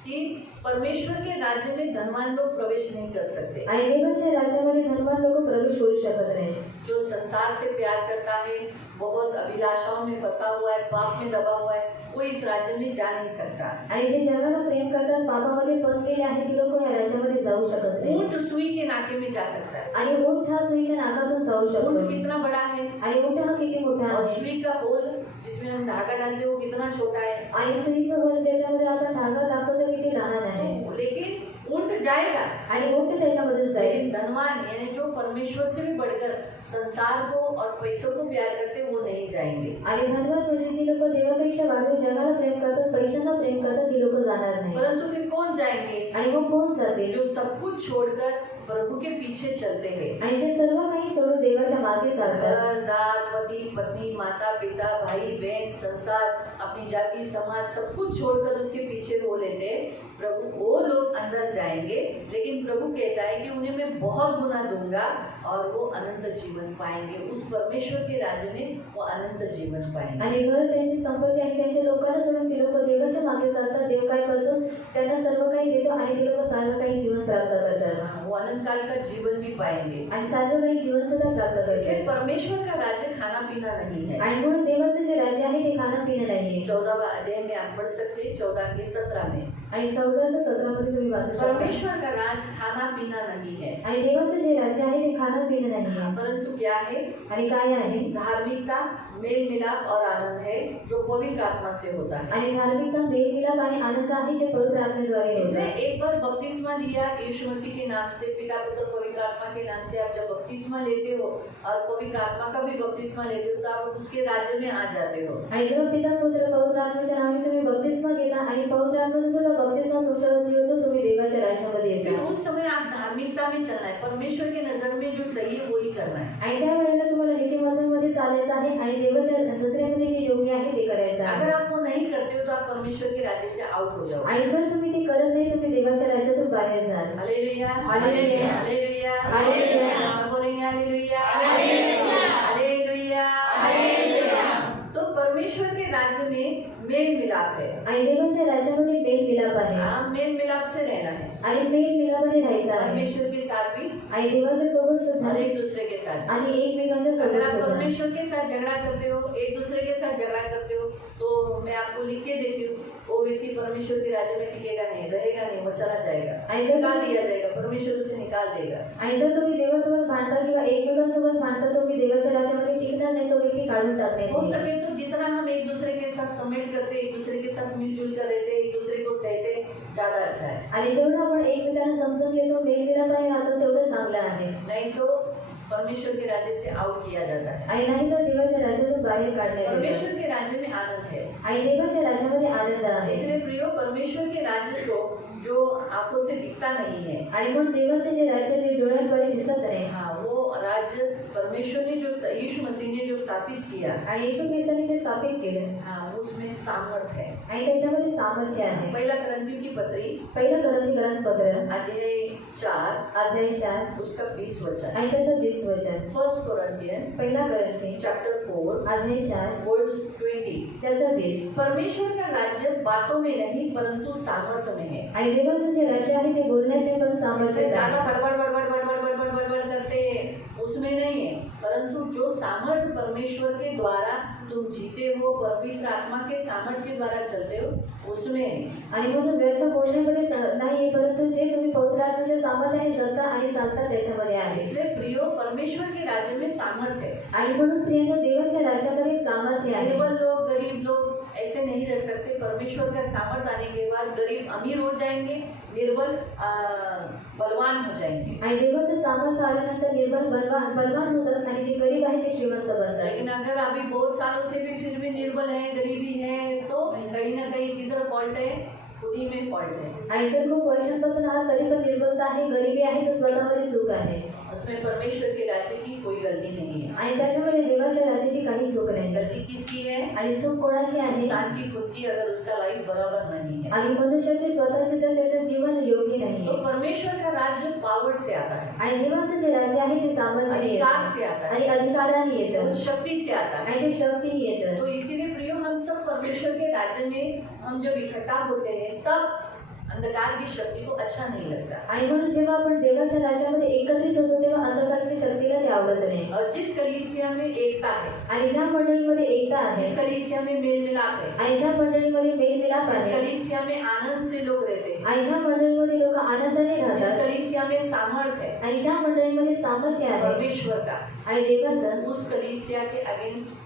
कि परमेश्वर के राज्य में धनवान लोग प्रवेश नहीं कर सकते। आणि देवाच्या राज्यामध्ये धनवान लोक प्रवेश करू शकत नाही। जो संसार से प्यार करता है, बहुत अभिलाषाओं में फंसा हुआ है, पाप में दबा हुआ है, वो इस राज्य में जा नहीं सकता। आणि जे जगाला प्रेम करतात, पापामध्ये फसलेले आहेत, ती लोक या राज्यामध्ये जाऊ शकत नाही। ऊंट सुई के नाके में जा सकता है। आणि ऊंट हा सुईच्या नाकातून जाऊ शकतो। ऊंट कितना बड़ा है, आणि ऊंट हा किती मोठा और आहे, सुई का होल जिसमें हम धागा डालते हैं वो कितना छोटा है, आणि सुईचं होल ज्याच्यामध्ये आपण धागा टाकतो तर किती लहान आहे। लेकिन ऊंट जाएगा। आणि ऊंट त्याच्यामध्ये जाईल। लेकिन धनवान यानी जो परमेश्वर से भी बढ़कर संसार को और पैसों को प्यार करते वो नहीं जाएंगे। आणि धनवान म्हणजे जी लोक देवापेक्षा वाढून जगाला प्रेम करतात, पैशांना प्रेम करतात, ती लोक जाणार नाही। परंतु फिर कौन जाएंगे? आणि मग कोण जाते? जो सब कुछ छोड़कर प्रभु के पीछे चलते हैं, आणि जे सर्व काही सोडून देवाच्या मागे चालतात, घर दार पति पत्नी माता पिता भाई बहन संसार अपनी जाति समाज सब कुछ छोड़कर उसके पीछे हो लेते हैं, प्रभु वो लोग अंदर जाएंगे, लेकिन प्रभु कहता है कि उन्हें मैं बहुत गुना दूंगा और वो अनंत जीवन पाएंगे। उस परमेश्वर के राज्य में वो अनंत जीवन पाएंगे। आणि घर त्यांची संपत्ती आणि त्यांच्या लोकांना सोडून ते लोक देवाच्या मागे चालतात। देव काय करतो, त्यांना सर्व काही देतो आणि ते लोक सर्व काही जीवन प्राप्त करतात, वो अनंत काल का जीवन भी पाएंगे आणि सर्व काही जीवन सुद्धा प्राप्त इसलिए करतात। परमेश्वर का राज्य खाना पीना नहीं है। आणि म्हणून देवाचं जे राज्य आहे ते खाणं पिणं नाही। 14वां अध्याय में आप पढ़ सकते हैं, 14 के 17 में। आणि 14 ते 17 मध्ये तुम्ही वाचू शकता। परमेश्वर का राज खाना पीना नहीं है, आणि देवाचं जे राज्य आहे ते खाणं पिणं नाही आहे, परंतु क्या है? आणि काय आहे? धार्मिकता, मेल मिलाप और आनंद है जो पवित्र आत्मा से होता है। आणि धार्मिकता, मेल मिलाप आणि आनंद आहे जे पवित्र आत्मेद्वारे इसलिए होते। एक बार बपतिस्मा लिया यीशु मसीह के नाम से, पिता पुत्र पवित्र आत्मा के नाम से आप जब बपतिस्मा लेते हो और पवित्र आत्मा का भी बपतिस्मा लेते हो तो आप उसके राज्य में आ जाते हो। आणि जेव्हा पिता पुत्र पवित्र आत्म्याच्या नावाने तुम्ही बपतिस्मा घेता आणि पवित्र आत्म्याचा सुद्धा बपतिस्मा तुमच्यावरती होतो, तुम्ही देवाच्या राज्यामध्ये फिर येता। उस समय आप धार्मिकता में चलना है, परमेश्वर के नजर में जो सही है वही करना है। आणि त्या वेळेला तुम्हाला नीतिमत्तेमध्ये चालायचं आहे आणि देवाच्या नजरेमध्ये जे योग्य आहे ते करायचं आहे। अगर आप वो नहीं करते हो तो आप परमेश्वर के राज्य से आउट हो जाओगे। आणि जर तुम्ही ते करत नाही तुम्ही देवाच्या राज्यातून बाहेर जाल। Hallelujah, hallelujah, hallelujah, hallelujah. सब बोलेंगे हालेलुया, हालेलुया, हालेलुया। तो परमेश्वर के राज्य में मेल मिलाप है, आणि देवाच्या राज्यामध्ये मेल मिलाप आहे हाँ, मेल मिलाप से रहना है, आणि मेल मिलापामध्ये राहायचं आहे परमेश्वर के साथ भी आणि देवाच्या सोबत सुद्धा और एक दूसरे के साथ। आणि एकमेकांच्या अगर सोबत आप सुद्धा। परमेश्वर के साथ झगड़ा करते हो, एक दूसरे के साथ झगड़ा करते हो, तो मैं आपको लिख के देती हूँ, वो व्यक्ति परमेश्वर के राज्य में टिकेगा नहीं, रहेगा नहीं, वो चला जाएगा, निकाल दिया जाएगा, परमेश्वर उसे निकाल देगा। आणि जर तुम्ही देवासोबत भांडता किंवा एकमेकांसोबत भांडता तुम्ही देवाच्या राज्यामध्ये टिकणार नाही, तो व्यक्ती काढून टाकणार हो नाही। सके तो जितना हम एक दूसरे के साथ समेट करते, एक दूसरे के साथ मिलजुल कर रहते, एक दूसरे को सहते, ज्यादा अच्छा है। आणि जेवढं आपण एकमेकांना समजून घेतो, मेलमिलापाने राहतो तेवढं चांगलं आहे। नहीं तो परमेश्वर के राज्य से आउट किया जाता है। आणि नाही तर देवाच्या राज्यातून बाहेर काढण्यात येतं। परमेश्वर के राज्य में आनंद है, आणि देवाच्या राज्यामध्ये आनंद आहे। इसलिए प्रियो परमेश्वर के राज्य को जो आंखों से दिखता नहीं है, आणि म्हणून देवाचे जे राज्य ते डोळ्यांद्वारे दिसत नाही, हाँ, वो राज्य परमेश्वर ने जो यीशु मसीह ने जो स्थापित किया, आणि येशू ख्रिस्ताने जे स्थापित केलं हाँ, उसमें सामर्थ है। आणि त्याच्यामध्ये सामर्थ्य आहे। पहिला करंथियों की पत्री पहिलं करंथीकरांचं पत्र अध्याय 4 अध्याय 4 उसका 20 वचन। आणि त्याचं 20 वचन। 1 कोरिन्थियन पहिला करंथी चैप्टर 4 अध्याय 4 वर्स 20। त्याचं 20। परमेश्वर का राज्य बातों में नहीं परंतु सामर्थ्य में है। आणि देवाचं जे राज्य आहे ते बोलण्यात नाही पण सामर्थ्यात इसलिए आहे। ज्यादा बड़बड़ बड़बड़ बड़बड़ बड़बड़ बड़बड़ करते उसमें नहीं है, परंतु जो सामर्थ्य परमेश्वर के द्वारा तुम जीते हो, पवित्र आत्मा के सामर्थ्य के द्वारा चलते हो, उसमें है। आणि म्हणून व्यर्थ बोलण्यामध्ये नाही, परंतु जे तुम्ही पवित्र आत्म्याच्या सामर्थ्याने जगता आणि चालता त्याच्यामध्ये आहे। इसलिए प्रियो परमेश्वर के राज्य में सामर्थ्य है। आणि म्हणून प्रियांनो देवाच्या राज्यामध्ये सामर्थ्य आहे। निर्बल लोग गरीब लोग ऐसे नहीं रह सकते। परमेश्वर का सामर्थ्य आने के बाद गरीब अमीर हो जाएंगे, निर्बल बलवान हो जाएंगे। आणि देवाचं सामर्थ्य आल्यानंतर निर्बल बलवान होतात आणि जे गरीब आहे ते श्रीमंत बनतात। लेकिन अगर अभी बहुत सालों से भी फिर भी निर्बल है, गरीबी है, तो कहीं ना कहीं किधर फॉल्ट है? खुद ही में फॉल्ट है। आणि जर खूप वर्षांपासून आहात तरी पण निर्बलता आहे, गरिबी आहे, तर स्वतःमध्ये चूक आहे। उसमें परमेश्वर के राज्य की कोई गलती नहीं है। आणि त्याच्यामध्ये देवाच्या राज्याची काही चूक नाही। गलती किसकी है? आणि चूक कोणाची आहे? इंसान की खुद की, अगर उसका लाइफ बराबर नहीं है। आणि मनुष्याचे स्वतःचे जर त्याचं जीवन योग्य नाही तो परमेश्वर का राज्य पावर से आता है, आणि देवाचं जे राज्य आहे ते सामर्थ्याने अधिकार येतं से आता आणि है, अधिकाराने येतं वो शक्ति से आता है। आणि ते शक्तीने येतं। तो इसीलिए प्रियो हम सब परमेश्वर के राज्य में हम जब इकट्ठा होते हैं तब अंधकार की शक्ति को अच्छा नहीं लगता। आणि म्हणून जेव्हा आपण देवाच्या राज्यामध्ये एकत्रित होतो तेव्हा अंधकारच्या शक्तीला ते आवडत नाही। और जिस कलीसिया में एकता है, आणि ज्या मंडळीमध्ये एकता आहे, जिस कलीसिया में मेल मिलाप है, आणि ज्या मंडळीमध्ये मेलमिलाप जिस आहे, कलीसिया में आनंद से लोग रहते हैं, आणि ज्या मंडळीमध्ये लोक आनंदाने जिस राहतात, कलीसिया में सामर्थ है आणि ज्या मंडळीमध्ये सामर्थ्य आहे परमेश्वर का, आणि देवाचं, उस कलीसिया के अगेंस्ट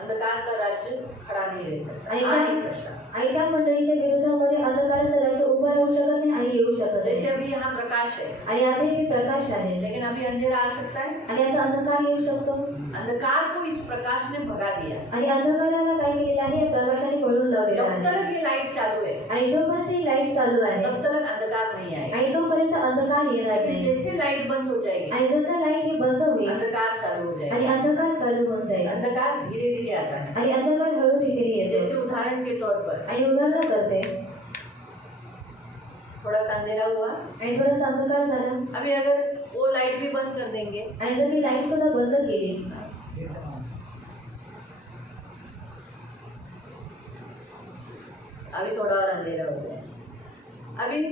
अंधकार का राज्य खड़ा नहीं रह सकता, आणि आ नहीं सकता। आणि त्या मंडळीच्या विरोधामध्ये अंधकाराचं राज्य उभं राहू शकत नाही आणि येऊ शकत जैसे नाही. अभी यहाँ प्रकाश है, आणि आता इथे प्रकाश आहे लेकिन अभी अंधेरा आ सकता है। आणि आता अंधकार येऊ शकतो अंधकार को इस प्रकाश ने भगा दिया। आणि अंधकाराला काय केलेलं आहे या प्रकाशाने पळून लावलेलं जब आहे. तक ये लाइट चालू है, आणि जोपर्यंत ही लाईट चालू आहे तब तक अंधकार नहीं आएगा। आणि तोपर्यंत अंधकार येणार लेकिन नाही. जैसे लाइट बंद हो जाएगी, आणि जसं लाईट ही बंद होईल अंधकार चालू हो आणि जाएगा। अंधकार चालू होऊन जाईल अंधकार धीरे धीरे आता है। आणि अंधकार हळू रीतीने जैसे येतो. उदाहरण के तौर पर आणि उदाहरण करते थोड़ा सा अंधेरा हुआ, आणि थोडासा अंधकार झाला अभी अगर वो लाइट भी बंद कर देंगे, आणि जर ती लाईट सुद्धा बंद केली अभी थोड़ा और अंधेरा हो गया, अभी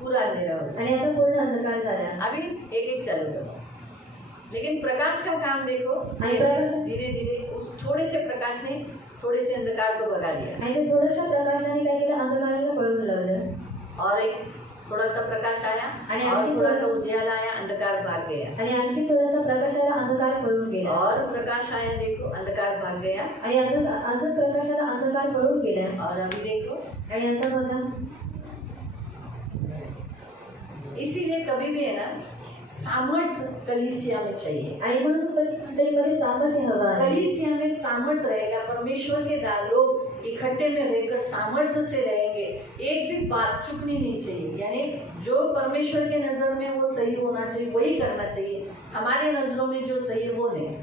पूरा अंधेरा हो गया, आणि आता पूर्ण अंधकार झाला. अभी एक एक चालू करो। लेकिन प्रकाश का काम देखो, धीरे धीरे उस थोड़े से प्रकाश ने थोड़े से अंधकार को भगा दिया, आणि ते थोड्याशा प्रकाशाने काय केलं अंधकाराला पळून लावलं. और एक थोड़ा सा प्रकाश आया और थोड़ा सा उजियाला आया, अंधकार भाग गया, आणि आणखी थोडासा प्रकाशाला अंधकार पळून गेला. और प्रकाश आया, देखो अंधकार भाग गया, आणि अजून प्रकाशाला अंधकार पळून गेला. और अभी देखो। आणि आता बघा इसीलिए कभी भी है ना, सामर्थ्य कलीसिया में चाहिए। आणि म्हणून मंडळीमध्ये सामर्थ्य हवं आहे. कलीसिया में सामर्थ्य रहेगा, परमेश्वर के लोग इकट्ठे में रहकर सामर्थ्य से रहेंगे, एक भी बात चुकनी नहीं चाहिए। यानी जो परमेश्वर के नजर में वो सही होना चाहिए वही करना चाहिए, हमारे नजरों में जो सही है वो नहीं।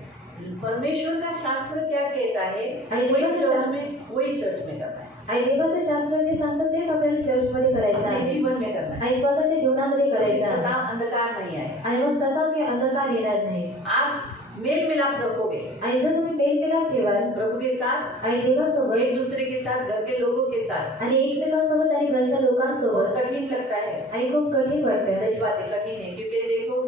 परमेश्वर का शास्त्र क्या कहता है वही चर्च में करना है, आणि देवाचं शास्त्र जे सांगतं तेच आपल्याला चर्चमध्ये करायचं अपने आहे जीवन में करना है। आणि स्वतःच्या जीवनामध्ये करायचं सदा आहे. अंधकार नहीं आए, आणि मग सतत काही अंधकार येणार नाही. आप मेल मिलाप रखोगे आणि जर तुम्ही मेलमिलाप ठेवाल प्रभु के साथ, आणि देवासोबत एक दूसरे के साथ, घर के लोगों के साथ, आणि एकमेकांसोबत आणि घरच्या बहुत लोकांसोबत कठिन लगता है। आणि खूप कठीण वाटतं. सही बात है, कठिन है, क्योंकि देखो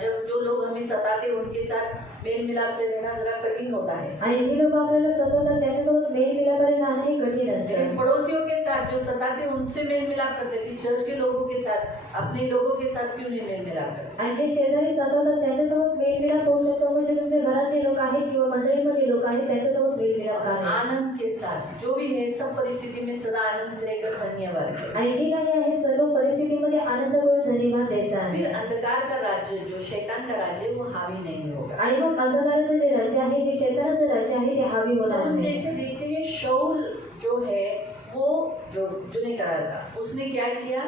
जब जो लोग हमें सताते हैं उनके साथ मेल मिलाप से रहना जरा कठिन होता है। आणि जी लोक आपल्याला सतत त्याच्यासोबत मेलमिलापाने राहणं हे कठीण लेकिन असतं. पड़ोसियों के साथ जो सताते हैं उनसे मेल मिलाप करते, फिर चर्च के लोगों के साथ, अपने लोगों के साथ क्यों नहीं मेल मिलाप करते? आणि जे शेजारी सतत त्याच्यासोबत मेलमिलाप होऊ शकतो, म्हणजे तुमच्या घरातले लोक आहेत किंवा मंडळीमध्ये लोक आहेत त्याच्यासोबत मेलमिलाप करा. आनंद के साथ जो भी है, सब परिस्थिति में सदा आनंद रहकर धन्यवाद करें। आणि जे काही आहे सर्व परिस्थितीमध्ये आनंद करून धन्यवाद द्यायचा आहे. फिर अंधकार का राज्य जो शैतान का राज्य वो हावी नहीं होगा। आणि मग अंधकाराचं जे राज्य आहे, जे शैतानाचं राज्य आहे, ते हावी होणार हम नाही. जैसे देखते हैं शाऊल जो है वो जो जुने करार का, उसने क्या किया,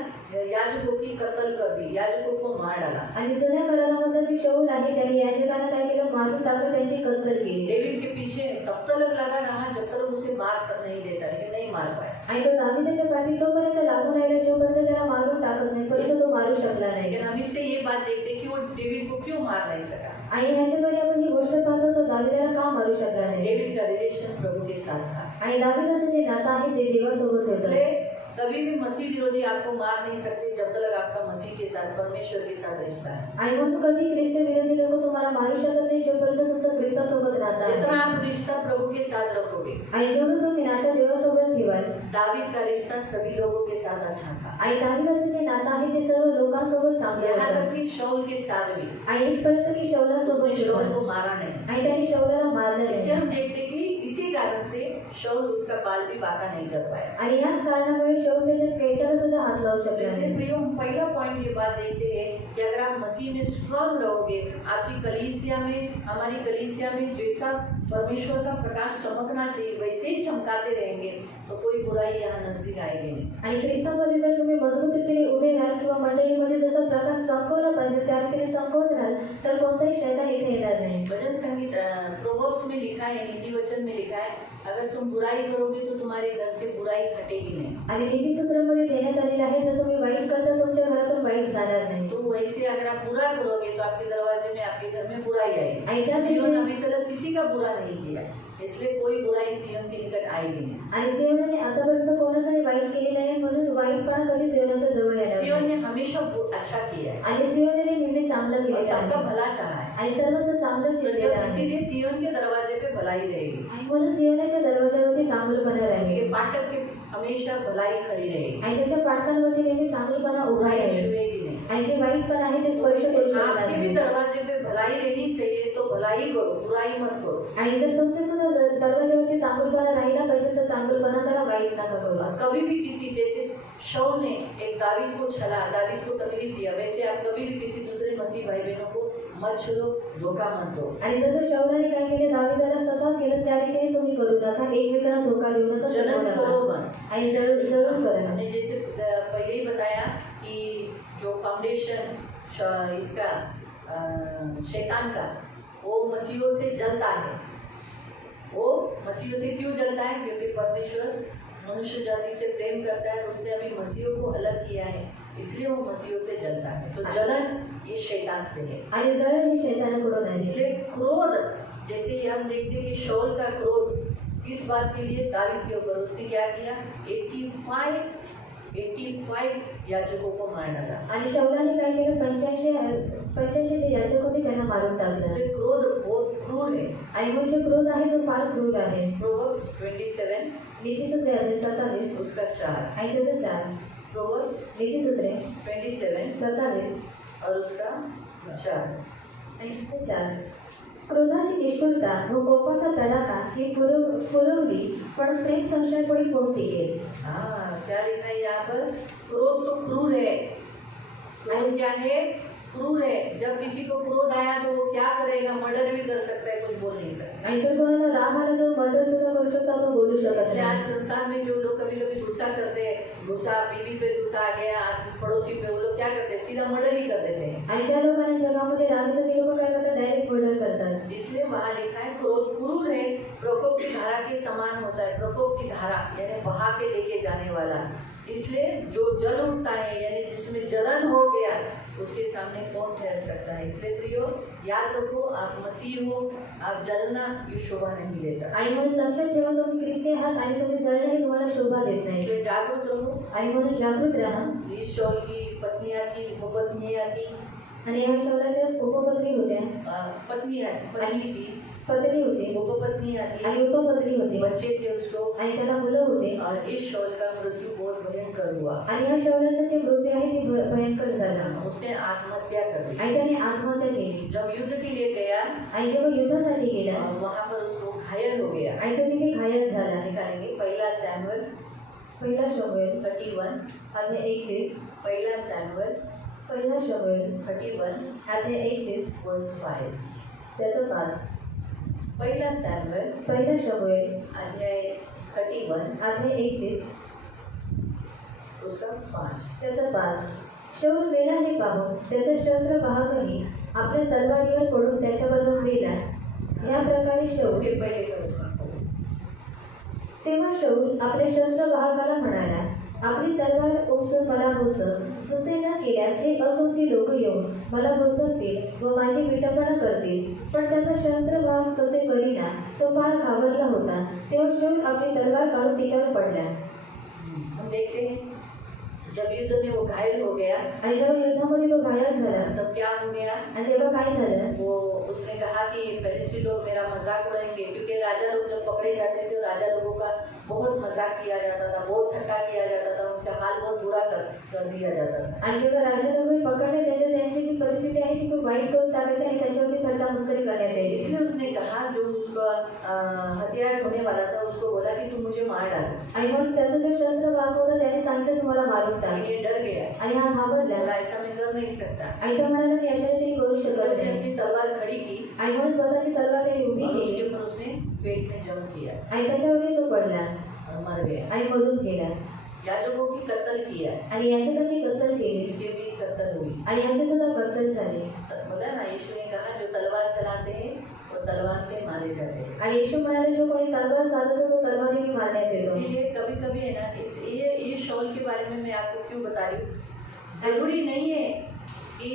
याजकों की कत्ल कर दी, याजकों को मार डाला। आणि जुन्या करारामधला जे शाऊल आहे त्याने याजकांना काय केलं, मारून टाकलं, त्यांची कत्तल केली. डेविड के पीछे तब तक लगा रहा जब तक उसे मार नहीं देता, लेकिन नहीं मार पाया। आणि तो दाविदाच्या पाठी तोपर्यंत लागून राहिला जोपर्यंत त्याला मारून टाकत नाही, परंतु तो मारू शकला नाही. लेकिन हम इससे ये बात देखते कि वो डेविड को क्यों मार नहीं सका। आणि ह्याच्यामध्ये आपण ही गोष्ट पाहतो, तो दाविदाला का मारू शकला नाही. डेविड का रिलेशन प्रभु के साथ था, आणि दाविदाचं जे नातं आहे ते देवासोबत होतं. इसलिए कभी भी मसीह विरोधी आपको मार नहीं सकते जब तक आपका मसीह के साथ, परमेश्वर के साथ रिश्ता है। आणि म्हणून कधी ख्रिस्त विरोधी लोक तुम्हाला मारू शकत नाही जोपर्यंत तुमचं ख्रिस्तासोबत नातं जितना आहे. आप रिश्ता प्रभु के साथ रखोगे, आणि जेवढं तुम्ही नातं देवासोबत ठेवाल. दावीद का रिश्ता सभी लोगों के साथ अच्छा था, आणि दाविदाचं जे नातं आहे ते सर्व लोकांसोबत चांगलं यहाँ होतं. तक कि शाऊल के साथ भी आणि इथपर्यंत की शौलासोबत उसने शाऊल ठेवलं. को मारा नहीं। आणि त्याने शौलाला मारलं इसे नाही. हम देखते कि इसी कारण से शाऊल उसका बाल भी बाका नहीं कर पाया। आणि याच कारणामुळे शौल त्याच्या केसाला सुद्धा हात लावू शकला इसलिए नाही. प्रियो, हम पहला पॉइंट ये बात देखते हैं कि अगर आप मसीह में स्ट्रांग रहोगे, आपकी कलीसिया में, हमारी कलीसिया में जैसा परमेश्वर का प्रकाश चमकना चाहिए वैसे ही चमकाते रहेंगे तो कोई बुराई यहाँ नजदीक आएगी नहीं। आणि ख्रिस्तामध्ये जर तुम्ही मजबूत रीतीने उभे राहाल किंवा मंडळीमध्ये जसा प्रकाश चमकवला पाहिजे त्या रीतीने चमकवत राहाल तर कोणताही शैतान इथे येणार नाही. भजन संगीत प्रोवर्ब्स में लिखा है, नीति वचन में लिखा है, अगर तुम बुराई करोगे तो तुम्हारे घर से बुराई हटेगी नहीं। आणि नीतिसूत्रामध्ये देण्यात आलेलं आहे, जर तुम्ही वाईट करता तुमच्या घरातून वाईट जाणार नाही. तो वैसे अगर आप बुरा करोगे तो आपके दरवाजे में, आपके घर में बुराई आएगी। आणि त्याच सिय्योन रीतीने अभी तक किसी का बुरा नहीं किया, इसलिए कोई बुराई सिय्योन के निकट आएगी नहीं। आणि सियोनाने आतापर्यंत कोणाचाही वाईट केले नाही, म्हणून वाईटपणा कधी सियोनाच्या जवळ येणार सिय्योन नाही. ने हमेशा अच्छा किया है आणि सियोनाने नेहमी चांगलं और केलेलं सबका आहे भला चाहा है, आणि सर्वांचं चांगलं तो केलेलं जब आहे. इसीलिए सिय्योन के दरवाजे पे भलाई रहेगी, आणि म्हणून सियोनाच्या दरवाजावरती चांगलपणा राहील उसके फाटक के हमेशा भलाई खड़ी रहेगी, आणि त्याच्या पाटकांवरती नेहमी चांगलपणा उभा बुराई राहील छुएगी नहीं। आणि जे वाईट पण आहे ते स्पर्श करू शकणार आपके भी नाही. दरवाजे पे भलाई रहनी चाहिए तो भलाई करो, बुराई मत करो. आणि जर तुमच्या सुद्धा दरवाजावरती चांगुलपणा राहिला पाहिजे तर चांगुलपणा करा, वाईट नका करू. और कभी भी किसी, जैसे शाऊल ने एक दावीद को छला, दावीद को तकलीफ दिया, वैसे आप कभी भी किसी दूसरे मसीह भाई बहनों को मत छुलो, धोखा मत दो. आणि जसं शाऊलाने काय केले, दावीदाला सताव केलं, त्या रीतीने तुम्ही करू नका. एकमेकांना धोका देऊ नका, जलन करो मत. आणि जरूर करा. हमने जैसे पहले ही बताया कि जो फाउंडेशन इसका शैतान का, वो मसीहों से जलता है. वो मसीहों से क्यों जलता है? क्योंकि परमेश्वर मनुष्य जाति से प्रेम करता है, उसने अभी मसीहों को अलग किया है, इसलिए वो मसीहों से जलता है. तो जलन ये शैतान से है. आणि जळण ही शैतानाकडून आहे. इसलिए क्रोध, जैसे ये हम देखते हैं कि शाऊल का क्रोध किस बात के लिए? दावीद के ऊपर. उसने क्या किया? 85 याजकों को मार डाला. आणि शाऊलाने काय केलं, 85 जे याजक होते त्यांना मारून टाकलं. इसलिए क्रोध बहुत क्रूर है. आणि मग जो क्रोध आहे तो फार क्रूर आहे. प्रोवर्ब्स 27 नीतिसूत्रे अध्याय 27 उसका 4. आणि त्याचं 4. प्रोवर्ब्स नीतिसूत्रे 27 27 और उसका 4. आणि त्याचं 4. क्रोधाची निष्ठुरता व कोपाचा तडाखा ही पुरवली, पण प्रेम संशयपोटी कोण टिकेल? हाँ, क्या लिखा है यहाँ पर? क्रोध तो क्रूर है. क्रोध क्या है? क्रूर है. जब किसी को क्रोध आया तो वो क्या करेगा? मर्डर भी कर सकता है, कुछ बोल नहीं सकता. आणि जर कोणाला राग आला तर मर्डर सुद्धा करू शकतो, आपण बोलू शकत इसलिए आज नाही. संसार में जो लोग कभी कभी गुस्सा करते हैं, गुस्सा बीवी पे गुस्सा आ गया, पड़ोसी पे, वो लोग क्या करते हैं? सीधा मर्डर ही कर देते हैं. आणि ज्या लोकांना जगामध्ये राग येतो ते लोक काय करतात, डायरेक्ट मर्डर करतात. इसलिए वहाँ लिखा है क्रोध क्रूर है, प्रकोप की धारा के समान होता है. प्रकोप की धारा यानी बहा के लेके जाने वाला. इसलिए जो जल उठता है, यानी जिसमें जलन हो गया, उसके सामने कौन ठहर सकता है? इसलिए प्रियो, याद रखो, आप मसीह हो, आप जलना ये शोभा नहीं देता. आणि म्हणून लक्षात ठेवा, तुम्ही ख्रिस्ती आहात आणि तुम्ही जळणं हे तुम्हाला शोभा देत नाही. इसलिए जागरूक रहो. आणि म्हणून जागृत राहा. इस शाऊल की पत्नियां थी, उपपत्नियां थी, आणि या शाऊलाच्या उपपत्नी होत्या, पत्नी थी, पत्नी होती उपपत्नियां थी, आणि उपपत्नी होती, बच्चे थे उसको. आणि त्याला मुलं होते. और इस शाऊल का मृत्यू बहुत भयंकर हुआ. आणि या शाऊलाचं जे मृत्यू आहे ते भयंकर झाला. उसने आत्महत्या कर ली. आणि त्याने आत्महत्या केली. जब युद्ध के लिए गया, आणि जेव्हा युद्धासाठी गेला वहाँ पर उसको घायल हो गया. आणि तो तिथे घायल झाला. निकालेंगे पहिला सैमुएल पहिला शमूएल 31, अध्याय 31, पहिला सैमुएल पहिला शमूएल 31 अध्याय 31 वर्स 5. त्याचं 5. पहिला सैमुएल पहिला शमूएल अध्याय 31 अध्याय 31 उसका 5. त्याचं 5. शौल मेला हे पाहून त्याचा शस्त्रवाहकही आपल्या तलवारीवर पडून त्याच्याबरोबर मेला. या प्रकारे शौल उसके पहले का उसका. तेव्हा शौल आपल्या शस्त्रवाहकाला म्हणाला, आपली तलवार ओसून मला भोसव. तसे न केल्यास हे असंख्य लोक येऊन मला भोसवतील व माझी विटंबना करतील. पण त्याचा शस्त्रवाहक तसे करीना, तो फार घाबरला होता. तेव्हा शौल आपली तलवार काढून तिच्यावर पडला. हम देखते हैं जब युद्ध में वो घायल हो गया, आणि जेव्हा युद्धामध्ये तो घायल झाला, तब क्या हो गया? आणि तेव्हा काय झालं, वो उसने कहा कि फिलिस्ती लोग मेरा मजाक उड़ाएंगे, क्योंकि राजा लोग जब पकड़े जाते थे, राजा लोगों का बहुत मजाक किया जाता था, बहुत ठट्टा किया जाता था, उनका हाल बहुत बुरा कर दिया जाता था. आणि जेव्हा राजा लोक पकडले, त्यांची जी परिस्थिती आहे ती खूप वाईट करून टाकायची आणि त्यांच्यावरती थट्टा मस्करी करण्यात यायची. इसलिए उसने कहा, जो उसका हथियार होने वाला था, उसको बोला कि तू मुझे मार डाल. आणि म्हणून त्याचा जो शस्त्र वाहक होता त्याने सांगितलं, तुम्हाला मारून टाक. ये डर गया. आणि हा घाबरला. बोला ऐसा मैं कर नहीं सकता. आणि तो म्हणाला, मी अशा रीतीने करू तो शकत उसने नाही. अपनी तलवार खड़ी की आणि म्हणून स्वतःची तलवार त्याने उभी और उसके केली ऊपर उसने पेट में जम किया आणि त्याच्यावरती तो पडला और मर गया. आणि मरून गेला. याजकों की कत्ल किया, आणि याचकाची कत्तल केली इसके भी कत्ल हुई. आणि यांची सुद्धा कत्तल झाली. बोला ना, यीशु ने कहा जो तलवार चलाते हैं वो तलवार से मारे जाते हैं. आणि येशू म्हणाले, जो कोणी तलवार चालवतो तो तलवारीने मारण्यात येतो. इसीलिए कभी कभी है ना, ये शाऊल के बारे में मैं आपको क्यों बता रही हूँ. जरूरी नहीं है कि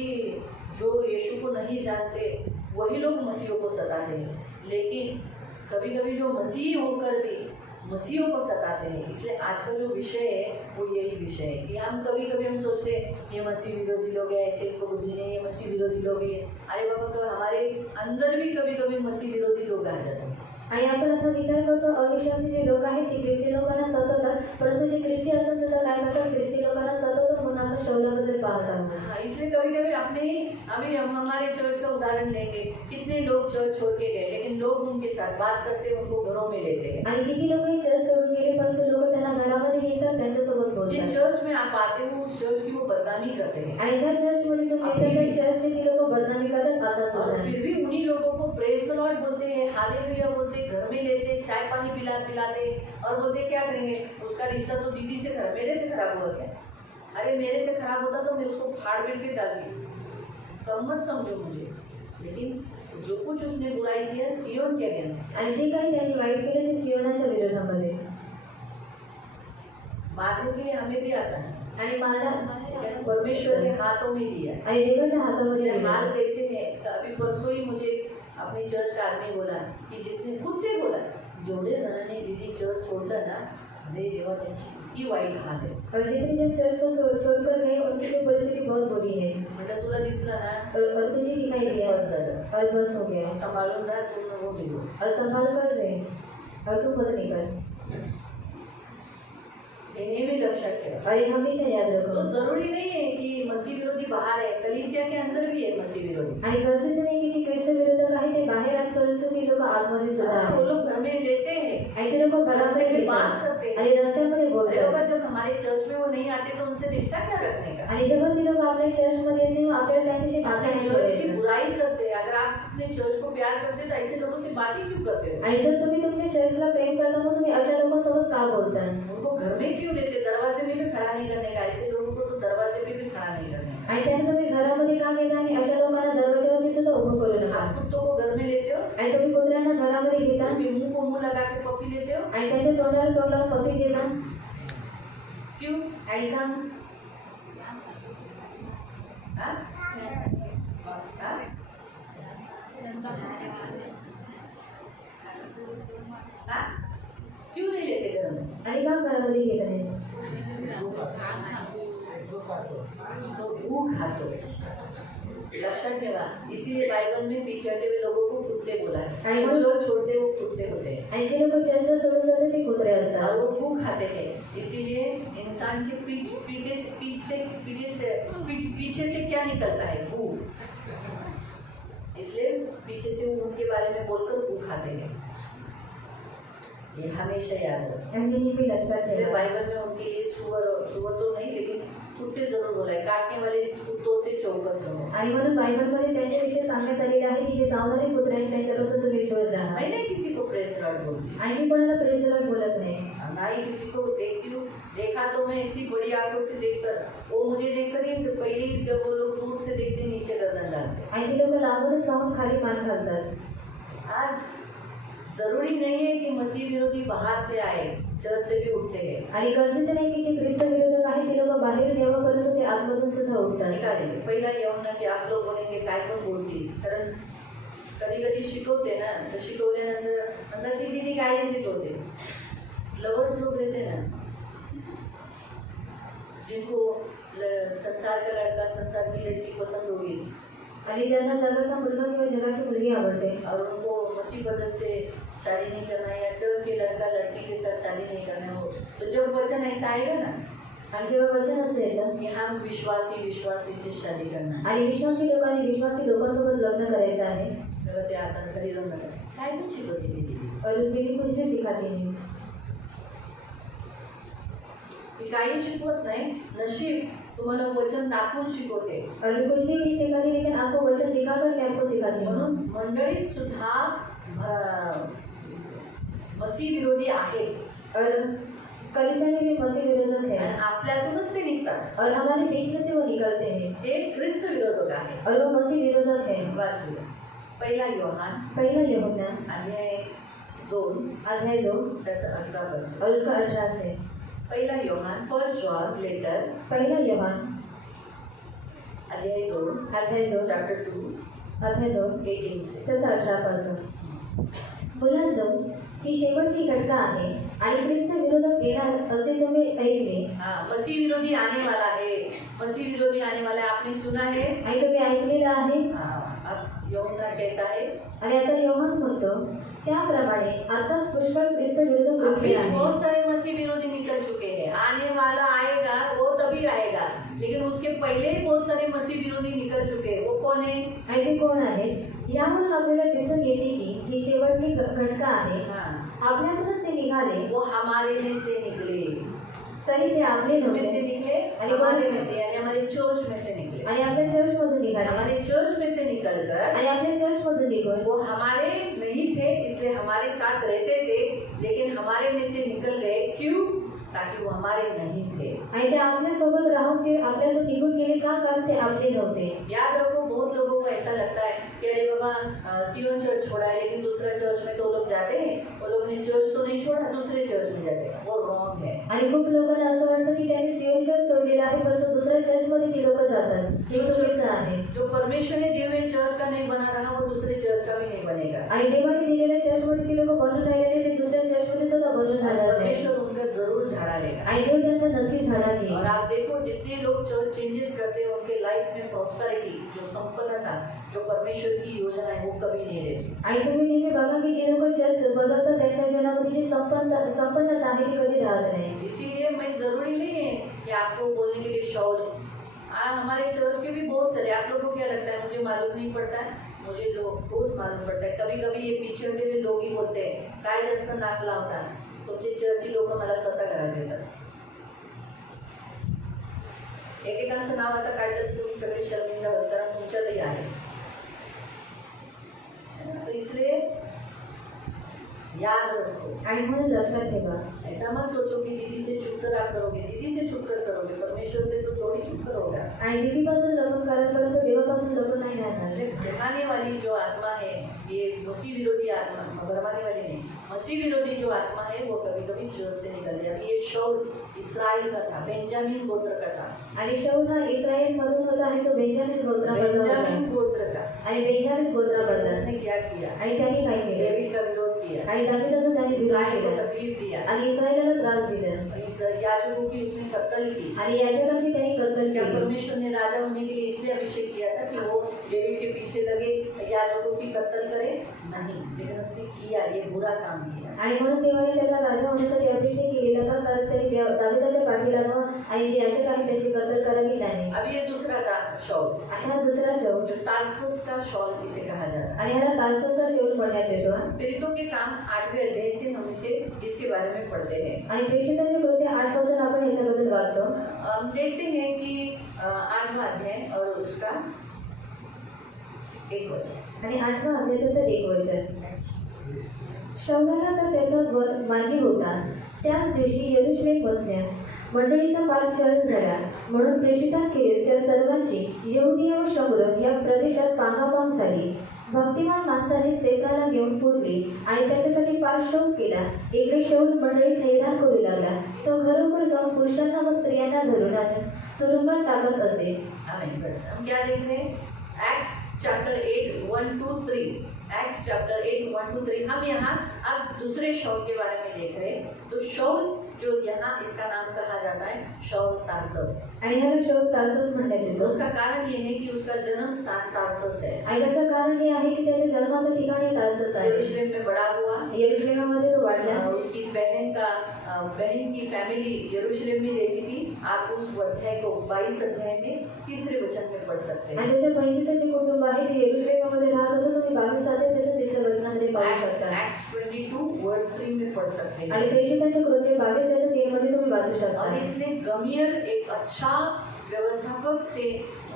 जो यीशु को नहीं जानते वही लोग मसीहों को सताते हैं, लेकिन कभी कभी जो मसीह होकर भी मसीहों को सताते हैं. इसलिए आज का जो विषय है वो यही विषय है कि हम कभी कभी हम सोचते हैं ये मसीह विरोधी लोग हैं, ऐसे इनको बुद्धि नहीं है, मसीह विरोधी लोग हैं. अरे बाबा, तो हमारे अंदर भी कभी कभी मसीह विरोधी लोग आ जाते हैं. आणि आपण असा विचार करतो, अविश्वासी जे लोक आहेत ते ख्रिस्ती लोकांना सतवतात, परंतु जे ख्रिस्ती असतात सुद्धा काय करतात, ख्रिस्ती लोकांना सतवतात म्हणून आपण शौलाबद्दल पाहत आहोत. हाँ, इसलिए कभी कभी अभी हम हमारे चर्च का उदाहरण लेंगे. कितने लोग चर्च छोड़ के गए लेकिन लोग उनके साथ बात करते उनको घरों में लेते हैं. आणि किती लोक हे चर्च सोडून गेले परंतु लोक त्यांना घरामध्ये घेतात त्यांच्यासोबत जिन बोलतात. चर्च में आप आते हो उस चर्च की वो बदनामी करते हैं. आणि ज्या चर्चमध्ये तुम्ही येतात त्या चर्चचे ती लोक बदनामी करतात आता और सुद्धा. फिर भी उन्हीं लोगों को प्रेज द लॉर्ड बोलते हैं, हालेलुया बोलते, घर में लेते, चाय पानी पिलाते और बोलते क्या करेंगे, उसका रिश्ता तो दीदी से खराब, मेरे से खराब हुआ क्या? अरे मेरे से खराब होता तो मैं उसको फाड़ बीड़ के डालती. कम मत समझो मुझे. लेकिन जो कुछ उसने बुराई किया सियोन के अगेंस्ट, आणि जे काही त्यांनी वाईट केले ते सियोनाच्या विरोधामध्ये. मारने के लिए हमें भी आता है. आणि लेकिन परमेश्वर के हाथों में दिया. आणि देवाच्या हातामध्ये उसने दिला. हाल कैसे है. अभी परसों ही मुझे अपनी चर्च का आदमी बोला की जितने खुद से बोला जेवढे जणांनी दीदी चर्च सोडलं ना, अरे देवा त्यांची किती वाईट हाल आहे. और जितने जन चर्च को छोड़कर गए उनकी तो परिस्थिति बहुत बुरी है. म्हटलं तुला दिसलं ना, और तुझे दिखाई दिया बस झालं. और बस हो गया. सांभाळून राहा पूर्ण हो गेलो. और संभाल कर रहे और तू मत निकल. हे नेहमी लक्षात ठेवा. और ये हमेशा याद तो रखो. जरूरी नहीं है कि मसीह विरोधी बाहर है, कलीसिया के अंदर भी है मसीह विरोधी. आणि गरजेचं नाही की जे ख्रिस्त विरोधक आहे ते बाहेर आहेत परंतु ती लोक आतमध्ये सुद्धा हाँ, वो आहेत. लोग घर में लेते हैं, आणि ते लोक रास्ते में घरामध्ये बात येतात करते हैं. आणि रस्त्यामध्ये अरे बोलतात. बाबा जब हमारे चर्च में वो नहीं आते तो उनसे रिश्ता क्या रखने का. आणि जेव्हा ती लोक आपल्या चर्चमध्ये येते तेव्हा आपल्याला त्यांच्याशी नातं अपने नाही चर्च की ठेवायचं. बुराई करते हैं. अगर आप अपने चर्च को प्यार करते तो ऐसे लोगों से बात ही क्यों करते हो. आणि जर तुम्ही तुमच्या चर्चला प्रेम करता मग तुम्ही अशा लोकांसोबत का बोलता. उनको घर में क्यों लेते, दरवाजे में भी खड़ा नहीं करने का. ऐसे लोगों को तो दरवाजे पे भी खड़ा नहीं करने का. आणि त्यांना तुम्ही घरामध्ये का घेता आणि अशा लोकांना दरवाजावरती सुद्धा उभं करू नका. आप कुत्तों को घर में लेते हो, आणि तुम्ही कुत्र्यांना घरामध्ये घेता उसके मुंह को मुंह लगा के पप्पी लेते हो. आणि त्याच्या तोंडाला पपी देता. क्यों. आणि का. हाँ? हाँ? हाँ? क्यों नहीं लेते घर में. आणि का घरामध्ये घेत नाही. तो भूख खातो. लक्षात ठेवा. इसीलिए बाइबल में पीछे हटे हुए लोगों को कुत्ते बोला है. आणि जो छोड़ते वो कुत्ते होते हैं. आणि जे लोक चर्चला सोडून जाते ते कुत्रे और असतात. वो भूख खाते हैं. इसीलिए इंसान के पीछे से क्या निकलता है, भूख. इसलिए पीछे से वो उनके बारे में बोलकर भूख खाते हैं. ये हमेशा याद रखो. आणि नेहमी लक्षात इसलिए ठेवा. बाइबल में उनके लिए सुअर तो नहीं लेकिन कुत्ते जरूर बोला है. काटने वाले कुत्तों से चौकस रहो. आणि म्हणून बायबलमध्ये त्यांच्याविषयी सांगण्यात आलेले आहे की जे चावणारे कुत्रे आहेत त्यांच्यापासून तुम्ही दूर राहा. मैं नहीं किसी को प्रेस लॉर्ड बोलती. आणि मी कोणाला प्रेज लॉर्ड बोलत नाही. ना ही किसी को देखती हूँ. देखा तो मैं ऐसी बड़ी आंखों से देखकर, वो मुझे देखकर ही पहले ही जब वो लोग दूर से देखते नीचे गर्दन डालते. आणि ती लोक लांबूनच पाहून खाली मान घालतात. आज जरूरी नहीं है कि मसीह विरोधी बाहर से आए, चर्च से भी उठते हैं. आणि गरजेचं नाही की जे ख्रिस्त विरोधक आहेत ते लोक बाहेर द्यावं परंतु ते आतमधून सुद्धा उठतात. निघाले. पहिला येऊन ना की आप लोग बोलेंगे काय पण बोलतील. कारण कधी कधी शिकवते ना, तर शिकवल्यानंतर नंतर ती दीदी काय शिकवते. लवर्स लोग रहते ना, जिनको संसार का लड़का संसार की लड़की पसंद होगी आणि ज्यांना जगाचा मुलगा किंवा जगाची मुलगी आवडते और उनको मसीह बदल से शादी नहीं करना है या चर्च के लड़का लड़की के साथ शादी नहीं करना हो, तो जब वचन ऐसा आएगा ना आणि जेव्हा वचन असं येतं कि हम विश्वासी से शादी करना है, आणि विश्वासी लोकांनी विश्वासी लोकांसोबत लग्न करायचं आहे तेव्हा ते आता घरी लग्न करा. काय पण शिकवते ती दीदी. और दीदी कुछ भी सिखाती नहीं. मी काही शिकवत नाही. नशीब तुम्हाला वचन दाखवून शिकवते. और मैं कुछ भी नहीं सिखाती लेकिन आपको वचन दिखाकर मैं आपको सिखाती हूँ. म्हणून मंडळीत सुद्धा मसीह विरोधी आहेत. और कलीसिया में भी मसीह विरोधक है आणि आपल्यातूनच ते निघतात. और हमारे बीच में से वो निकलते हैं ते ख्रिस्त विरोधक आहेत. और वो मसीह विरोधक है. वाचूया. पहिला योहान पहला यूहन्ना अध्याय 2 अध्याय 2 त्याचा 18 पासून. और उसका 18 से. पहिला योहान फर्स्ट जॉन लेटर पहला यूहन्ना अध्याय 2 अध्याय 2 चॅप्टर 2 अध्याय 2 18 से. त्याचा 18 पासून. मुलांनो, ही शेवटची घटना आहे आणि ख्रिस्त विरोधक येणार असे तुम्ही ऐकले. हाँ, मसीह विरोधी आने वाला है. मसीह विरोधी आने वाला है. आपने सुना है. आणि तुम्ही ऐकलेलं आहे. हाँ, अब यूहन्ना कहता है आणि आता योहान म्हणतो त्याप्रमाणे आताच पुष्कळ ख्रिस्त विरुद्ध अभी उठले आहे बहुत सारे मसीह विरोधी निकल चुके हैं, आने वाला आएगा वो तभी आएगा, लेकिन उसके पहले ही बहुत सारे मसीह विरोधी निकल चुके हैं। वो कौन है? आणि ते कोण आहेत यावरून आपल्याला दिसून येते की ही शेवटची घटका आहे हाँ, आपल्यातूनच ते निघाले वो हमारे में से निकले। तरी ते आपले में से नव्हते निकले, हमारे में से, यानी हमारे चर्च में से निकले। आणि आपल्या चर्च मधून निघाले हमारे चर्च में से निकलकर आणि आपल्या चर्च मधून निघून वो हमारे नहीं थे, इसलिए हमारे साथ रहते थे, लेकिन हमारे में से निकल गए। क्यों? ताकि वो हमारे नहीं थे। आणि ते आपल्या सोबत राहून ते आपल्यातून निघून गेले का कारण ते आपले नव्हते। याद रखो, बहुत लोगों को ऐसा लगता है कि अरे बाबा सियोन चर्च छोड़ा है, लेकिन दूसरा चर्च में तो लोग जाते हैं, वो लोग ने चर्च तो नहीं छोड़ा, दूसरे चर्च में जाते हैं। वो रॉन्ग है। आणि खूप लोकांना असं वाटतं की त्यांनी सियोन चर्च सोडलेला आहे परंतु दुसऱ्या चर्च मध्ये ती लोक जातात हे चुकीचं आहे। जो परमेश्वर ने दिए हुए चर्च का नहीं बना रहा, वो दूसरे चर्च का भी नहीं बनेगा। आणि देवाने दिलेल्या चर्च मध्ये ती लोक बनून राहिलेले ते दुसऱ्या चर्च मध्ये सुद्धा बनून राहणार नाही परमेश्वर उनका जरूर झाड़ा लेगा। आणि देव त्यांचा नक्की झाडा घेईल। और आप देखो, जितने लोग चर्च चेंजेस करते हैं उनके लाइफ में प्रॉस्पेरिटी, जो संपन्नता, जो परमेश्वर की योजना है, वो कभी नहीं रहती। आणि तुम्ही नेहमी बघा की जे लोक चर्च बदलतात त्यांच्या जीवनामध्ये जी संपन्नता आहे ती कधी राहत नाही। इसीलिए मैं जरूरी नहीं है कि आपको बोलने के लिए शौल। हमारे चर्च के भी बहुत सारे, आप लोगों को क्या लगता है मुझे मालूम नहीं पड़ता है? मुझे लोग बहुत मालूम पड़ता है। कभी कभी ये पिछड़े भी लोग ही बोलते हैं काय जास्त नाक लावता, तुमचे चर्ची लोक मला स्वतः घरात येतात। एकेकांचं नाव आता काढलं तुम्ही सगळे शर्मिंदा होत, कारण तुमच्यातही आहे। तो इसलिए याद रखो, आणि म्हणून लक्षात ठेवा ऐसा मत सोचो कि दीदी से छुप कर आप करोगे, दीदी से छुप कर करोगे, परमेश्वर से तो थोड़ी छुप कर होगा। आणि दीदीपासून लपून करायला परंतु देवापासून लपून नाही राहणार। इसलिए भरमाने वाली जो आत्मा है, ये मसीह विरोधी आत्मा, भरमाने वाली नहीं, मसीह विरोधी जो आत्मा है वो कभी कभी चर्च से निकल जाए। अभी ये शाऊल इस्राइल का था, बेंजामिन गोत्र का था। आणि शाऊल हा इस्रायल मधून होता आहे तो बेंजामिन गोत्रामधला होता बेंजामिन गोत्र का। आणि बेंजामिन गोत्रामधला उसने क्या किया? आणि त्याने काय केले डेविड का विरोध किया, आणि दावीदाचा त्याने विरोध इस्राइल को केला तकलीफ दिया, आणि इस्रायलाला त्रास दिला इस याजकों की उसने कत्ल की। आणि याजकांची त्याने कत्तल क्या केली। परमेश्वर ने राजा होने के लिए इसलिए अभिषेक किया था कि वो डेविड के पीछे लगे, याजकों की कत्ल करे? नहीं, लेकिन उसने किया, ये बुरा काम किया। आणि म्हणून देवाने त्याला राजा होण्यासाठी अभिषेक केलेला का कारण त्याने दावीदाच्या पाठी लागावं आणि जे याजक आहेत त्यांची कत्तल करावी नाही। अब ये दूसरा था शाऊल, आणि हा दुसरा शाऊल जो तारसुस का शाऊल इसे कहा जाता है। आणि ह्याला तारससचा शाऊल म्हणण्यात येतो। प्रेरितों के काम 8वें अध्याय से हम इसे इसके बारे में पढ़ते हैं। आणि प्रेषितांचे कृत्य 8 पासून आपण याच्याबद्दल वाचतो। हम देखते हैं कि 8वां अध्याय और उसका 1 वचन। आणि 8वां अध्यायाचं 1 वचन। शाऊलाला तर त्याचा वध मान्य होता, त्याच दिवशी यरूशलेममधल्या मंडळीचा पाठशाळ झाला, म्हणून प्रेषितांखेरीज त्या सर्वांची यहुदिया व शमूर या प्रदेशात पांगापांग झाली। भक्तिमान माणसाने स्तेफनाला घेऊन पुरली आणि त्याच्यासाठी पाठशोध केला। इकडे शाऊल मंडळीस हैराण करू लागला, तो घरोघर जाऊन पुरुषांना व स्त्रियांना धरून तुरुंगात टाकत असे। आमीन। बस हम क्या देख रहे हैं? Acts chapter 8 1 2 3। Acts chapter 8 1 2 3। हम यहाँ अब दूसरे शाऊल के बारे में देख रहे हैं। तो शाऊल जो यहाँ इसका नाम कहा जाता है शाऊल तारसस, आणि ह्याला शाऊल तारसस म्हणण्यात येतो। उसका कारण ये है कि उसका जन्म स्थान तारसस है। आणि त्याचं कारण हे आहे की त्याच्या जन्माचं ठिकाण हे तारसस आहे। यरूशलेम में बड़ा हुआ, यरूशलेमामध्ये तो वाढला। उसकी बहन की फैमिली यरूशलेम में रहती थी। आप उस अध्याय को 22 अध्याय में तीसरे वचन में पढ़ सकते हैं। आणि त्याच्या बहिणीचं जे कुटुंब आहे ते यरूशलेमामध्ये राहत होतं, तुम्ही 22 अध्याय त्याच्या तिसऱ्या वचनामध्ये पाहू शकता। एक्ट्स 22 वर्स 3 में पढ़ सकते हैं। आणि प्रेषितांचे कृत्य 22 त्याच्या 3 मध्ये तुम्ही वाचू शकता। और इसने गमीर एक अच्छा व्यवस्थापक से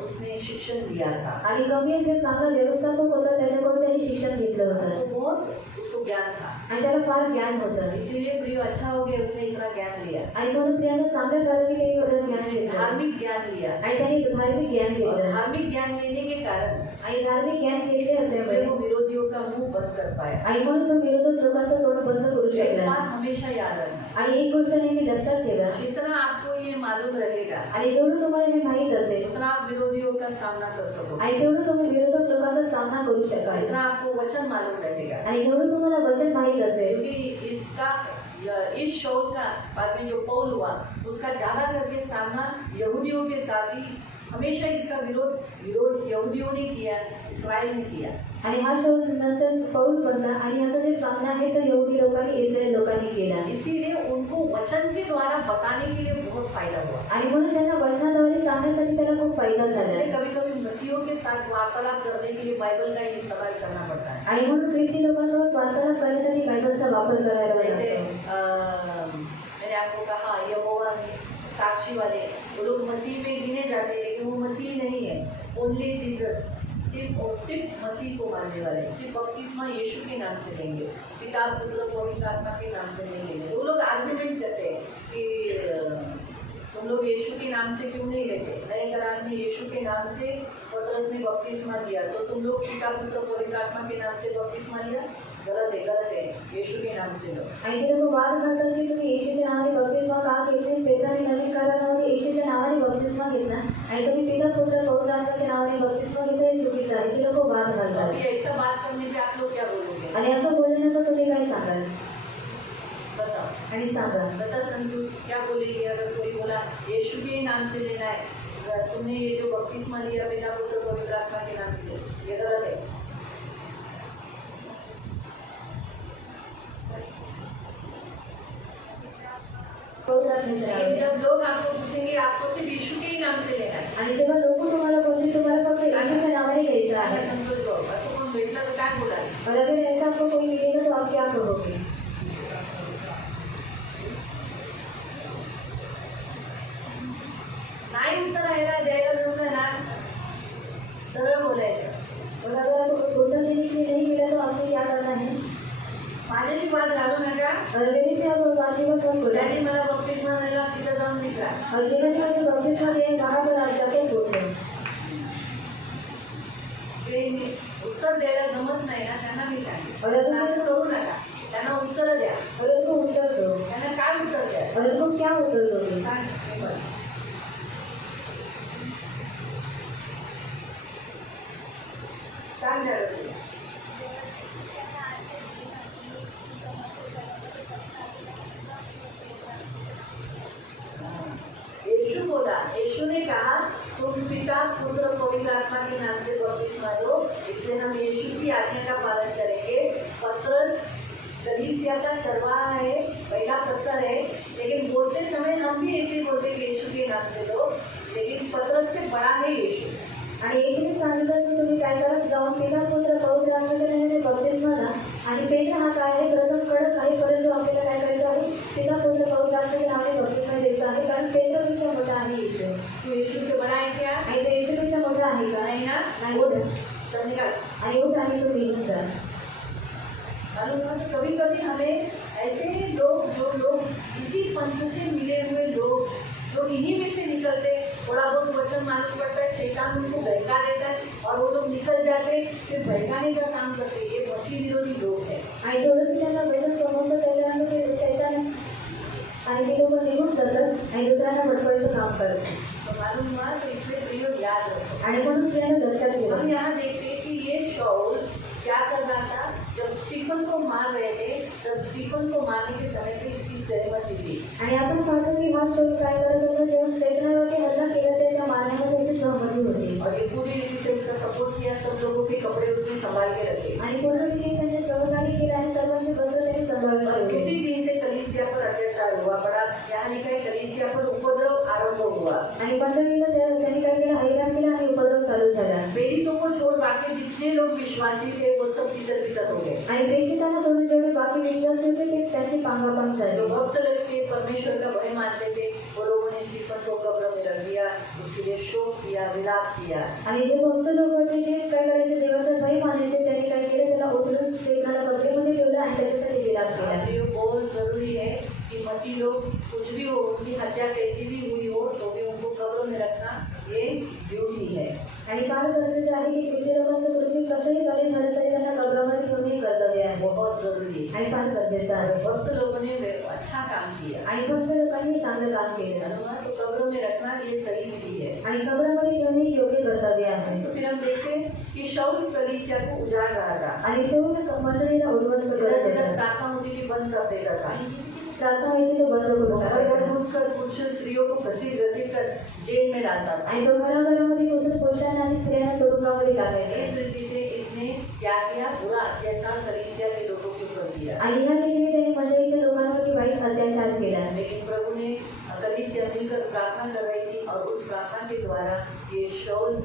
उसने शिक्षण लिया था। आणि गमीर जे चांगला व्यवस्थापक होता त्याच्याकडून त्याने शिक्षण घेतलं होतं तो बहुत उसको ज्ञान था, आणि त्याला फार ज्ञान होतं। इसीलिए प्रिय अच्छा हो गया उसने इतना ज्ञान लिया। आणि म्हणून प्रियाला चांगलं झालं की त्याने एवढं ज्ञान घेतलं धार्मिक ज्ञान लिया, आणि त्याने धार्मिक ज्ञान और घेतलं धार्मिक ज्ञान लेने के कारण आणि धार्मिक ज्ञान घेतले इसलिए असल्यामुळे वो विरोधियों का मुंह बंद कर पाया। आणि म्हणून तो विरोधक लोकांचं तोंड बंद करू एक शकला। बात हमेशा याद रखना, आणि एक गोष्ट नेहमी लक्षात ठेवा, जितना आपको ये मालूम रहेगा आणि जेवढं तुम्हाला हे माहीत असेल उतना आप विरोधियों का सामना कर सकोगे। आणि तेवढं तुम्ही विरोधक लोकांचा सामना करू शकाल। जितना आपको वचन मालूम रहेगा, आणि जेवढं तुम्हाला वचन माहीत असेल, क्योंकि इस शाऊल का बाद में जो पौल हुआ उसका ज्यादा करके सामना यहूदियों के साथ ही हमेशा इसका विरोध यहूदियों ने किया, इस्राएल ने किया। आणि हा शोध नंतर पौल बनला आणि याचा जे सामना आहे तो यहूदी लोकांनी इस्रायल लोकांनी केला। इसीलिए उनको वचन के द्वारा बताने के लिए बहुत फायदा हुआ आणि म्हणून त्यांना वचनाद्वारे सांगण्यासाठी त्याला खूप फायदा झाला। कभी कभी मसीहियों के साथ वार्तालाप करने के लिए बाइबल का इस्तेमाल करना पड़ता है। आणि म्हणून ख्रिस्ती लोकांसोबत वार्तालाप करण्यासाठी बायबलचा वापर करायला जैसे लागतो। मैंने आपको कहा यहोवा साक्षी वाले वो लोग मसीह में गिने जाते हैं, लेकिन वो मसीह नहीं है। ओनली जीसस, सिर्फ मसीह को मानने वाले, सिर्फ बपतिस्मा यीशु के नाम से लेंगे, पिता पुत्र पवित्र आत्मा के नाम से नहीं लेंगे। वो लोग आर्गुमेंट करते हैं कि तुम लोग यीशु के नाम से क्यों नहीं लेते? नए करार में यीशु के नाम से पतरस ने बपतिस्मा दिया, तो तुम लोग पिता पुत्र पवित्र आत्मा के नाम से बपतिस्मा लिया? गलत है, यीशु के नाम से लो। आणि ते लोक वाद घालतात की तुम्ही येशूच्या नावाने बपतिस्मा का घेतले? पेत्राने नवीन करारामध्ये येशूच्या नावाने बपतिस्मा घेतला आणि तुम्ही पिता पुत्र पवित्र आत्म्याच्या नावाने बपतिस्मा घेतला, हे चुकीचं आहे। ते लोक वाद घालतात। अभी ऐसा बात करने पे आप लोग क्या बोलोगे? आणि असं बोलण्याचं तुम्ही काय सांगाल? बताओ आणि सांगा। बता संजू, क्या बोलेगी अगर कोई बोला यीशु के नाम से लेना है, तुमने ये जो बपतिस्मा लिया पिता पुत्र पवित्र आत्मा के नाम से, ये गलत है? लेकिन जब लोग आपको पूछेंगे आपको सिर्फ यीशु के ही नाम से लेना है, आणि जेव्हा लोक तुम्हाला बोलतील तुम्हाला फक्त येशूच्या नावाने घ्यायचं आहे, संतोष भाऊ असं कोण भेटलं तर काय बोलाल? और अगर ऐसा आपको कोई मिलेगा तो आप क्या करोगे? नाही उत्तर द्यायला जमलं ना, सरळ बोलायचं। और अगर आपको उत्तर देने के लिए नहीं मिला तो आपको क्या करना है? माझ्याशी बात घालू नका। और मेरे से आप बातचीत मत बोलो। त्यांनी मला बपतिस्मा दिला, तिथं जाऊन विचारा। और जिन्होंने मुझे बपतिस्मा दिया कहाँ पर आप जाके पूछो। उत्तर द्यायला जमत नाही ना, त्यांना मी सांगेन और अगर असं करू नका, त्यांना उत्तर द्या। और उनको उत्तर दो। त्यांना काय उत्तर द्या? और उनको क्या उत्तर दोगे? काय द्यायला तुला? यीशु बोला, यीशु ने कहा तुम पिता पुत्र पवित्र आत्मा के नाम से बपतिस्मा लो, इससे हम यीशु की आज्ञा का पालन करेंगे। पतरस कलीसिया का चरवाहा है, पहला पत्थर है, लेकिन बोलते समय हम भी ऐसे बोलते कि यीशु के नाम से लो, लेकिन पतरस से बड़ा है यीशु। आणि येशूने सांगितलं की तुम्ही काय करा, जाऊन पिता पुत्र पवित्र आत्म्याच्या नावाने बपतिस्मा घ्या। आणि पेत्र हा काय आहे, प्रथम कडक आहे, परंतु आपल्याला काय करायचं आहे? पिता पुत्र पवित्र आत्म्याच्या नावाने बपतिस्मा द्यायचा आहे, कारण पेत्रपेक्षा मोठा आहे येशू। तू यीशु से बड़ा है क्या? आणि तो येशूपेक्षा मोठा आहे का? नहीं ना? नाही उठ, ना? चल निकल। आणि उठ आणि तो निघून जा। मालूम है, तो कभी कभी हमें ऐसे लोग, जो लोग इसी पंथ से मिले हुए लोग, जो इन्हीं में से निकलते, थोड़ा बहुत वचन मालूम पड़ता है, शैतान उनको बहका देता है और वो लोग निकल जाते, फिर बहकाने का काम करते। ये मसीह विरोधी लोग हैं। आणि थोडंसं त्यांना वचन समजतं त्याच्यानंतर ते शैतान आणि ते लोक निघून जातात आणि दुसऱ्यांना भटकवायचं काम करतात। तो मालूम हुआ, तो इसलिए प्रयोग याद रखो। आणि म्हणून त्यानं लक्षात हम ठेवा। यहाँ देखते हैं कि ये शाऊल क्या कर रहा था, जब स्टीफन को मार रहे थे, तब स्टीफन को मारने के समय पे इसकी सहमति थी। आणि आपण पाहतो की हा शोध काय करत होता, जेव्हा पेत्रावरती हल्ला केला त्याच्या मारण्यामध्ये त्याची सहमती होती। और ये पूरी रीति से उसका सपोर्ट किया, सब लोगों के कपड़े उसने संभाल के रखे। आणि पूर्ण रीतीने त्यांनी सहकार्य केलं आणि सर्वांचे वस्त्र त्यांनी सांभाळून और ठेवले। उसी दिन से कलीसिया पर अत्याचार हुआ, बड़ा यहाँ लिखा है कलीसिया पर उपद्रव आरंभ हुआ। आणि मंडळीला त्यांनी काय केलं, हैराण केलं आणि उपद्रव चालू झाला। प्रेरितों को छोड़ बाकी जितने लोग विश्वासी थे वो सब तितर बितर हो गए। आणि प्रेषितांना सोडून जेवढे बाकी विश्वासी होते ते त्यांची पांगापांग झाली। जो भक्त लोग थे, परमेश्वर का भय मानते थे, वो लोगों ने स्टीफन को कब्र में रख दिया, उसके लिए शोक किया, विलाप किया। आणि जे भक्त लोक होते जे काय करायचे, देवाचं भय मानायचे, त्यांनी काय केलं, त्याला उचलून पेत्राला कबरेमध्ये ठेवलं आणि त्याच्यासाठी विलाप केला। ये बहुत जरूरी है कि मसीह लोग कुछ भी हो, उनकी हत्या कैसी भी हुई हो, तो भी उनको कब्र में रखना ये ड्यूटी है। आणि फार गरजेचं आहे की किती लोकांचं पृथ्वी कसंही कार्य झालं तरी त्यांना कब्रामध्ये ठेवणे कर्तव्य आहे। बहुत जरूरी है आणि फार गरजेचं आहे। भक्त लोगों ने अच्छा काम किया आणि भक्त लोकांनी चांगलं काम केलं, तो कब्र में रखना ये सही विधि है। आणि कब्रामध्ये ठेवणे योग्य कर्तव्य आहे। तो फिर हम देखते हैं कि शाऊल कलीसिया को उजाड़ रहा था, आणि शेवट मंडळीला उद्ध्वस्त करत जगह होता। प्रार्थना होती थी, बंद कर देता था। प्रार्थना व्हायची तो बंद करून घर घर टाकायचा. घुसकर पुरुष स्त्रियों को घसीट घसीट कर जेल में डालता था। आणि तो घराघरामध्ये घुसून पुरुषांना आणि स्त्रियांना तुरुंगामध्ये टाकायचा. इस रीति से इसने क्या किया, पूरा अत्याचार कलीसिया के लोगों के ऊपर किया। आणि ह्या रीतीने त्यांनी मंडळीच्या लोकांवरती वाईट अत्याचार केला. लेकिन प्रभु ने कलीसिया मिलकर प्रार्थना कर रही थी और उस प्रार्थना के द्वारा ये शौल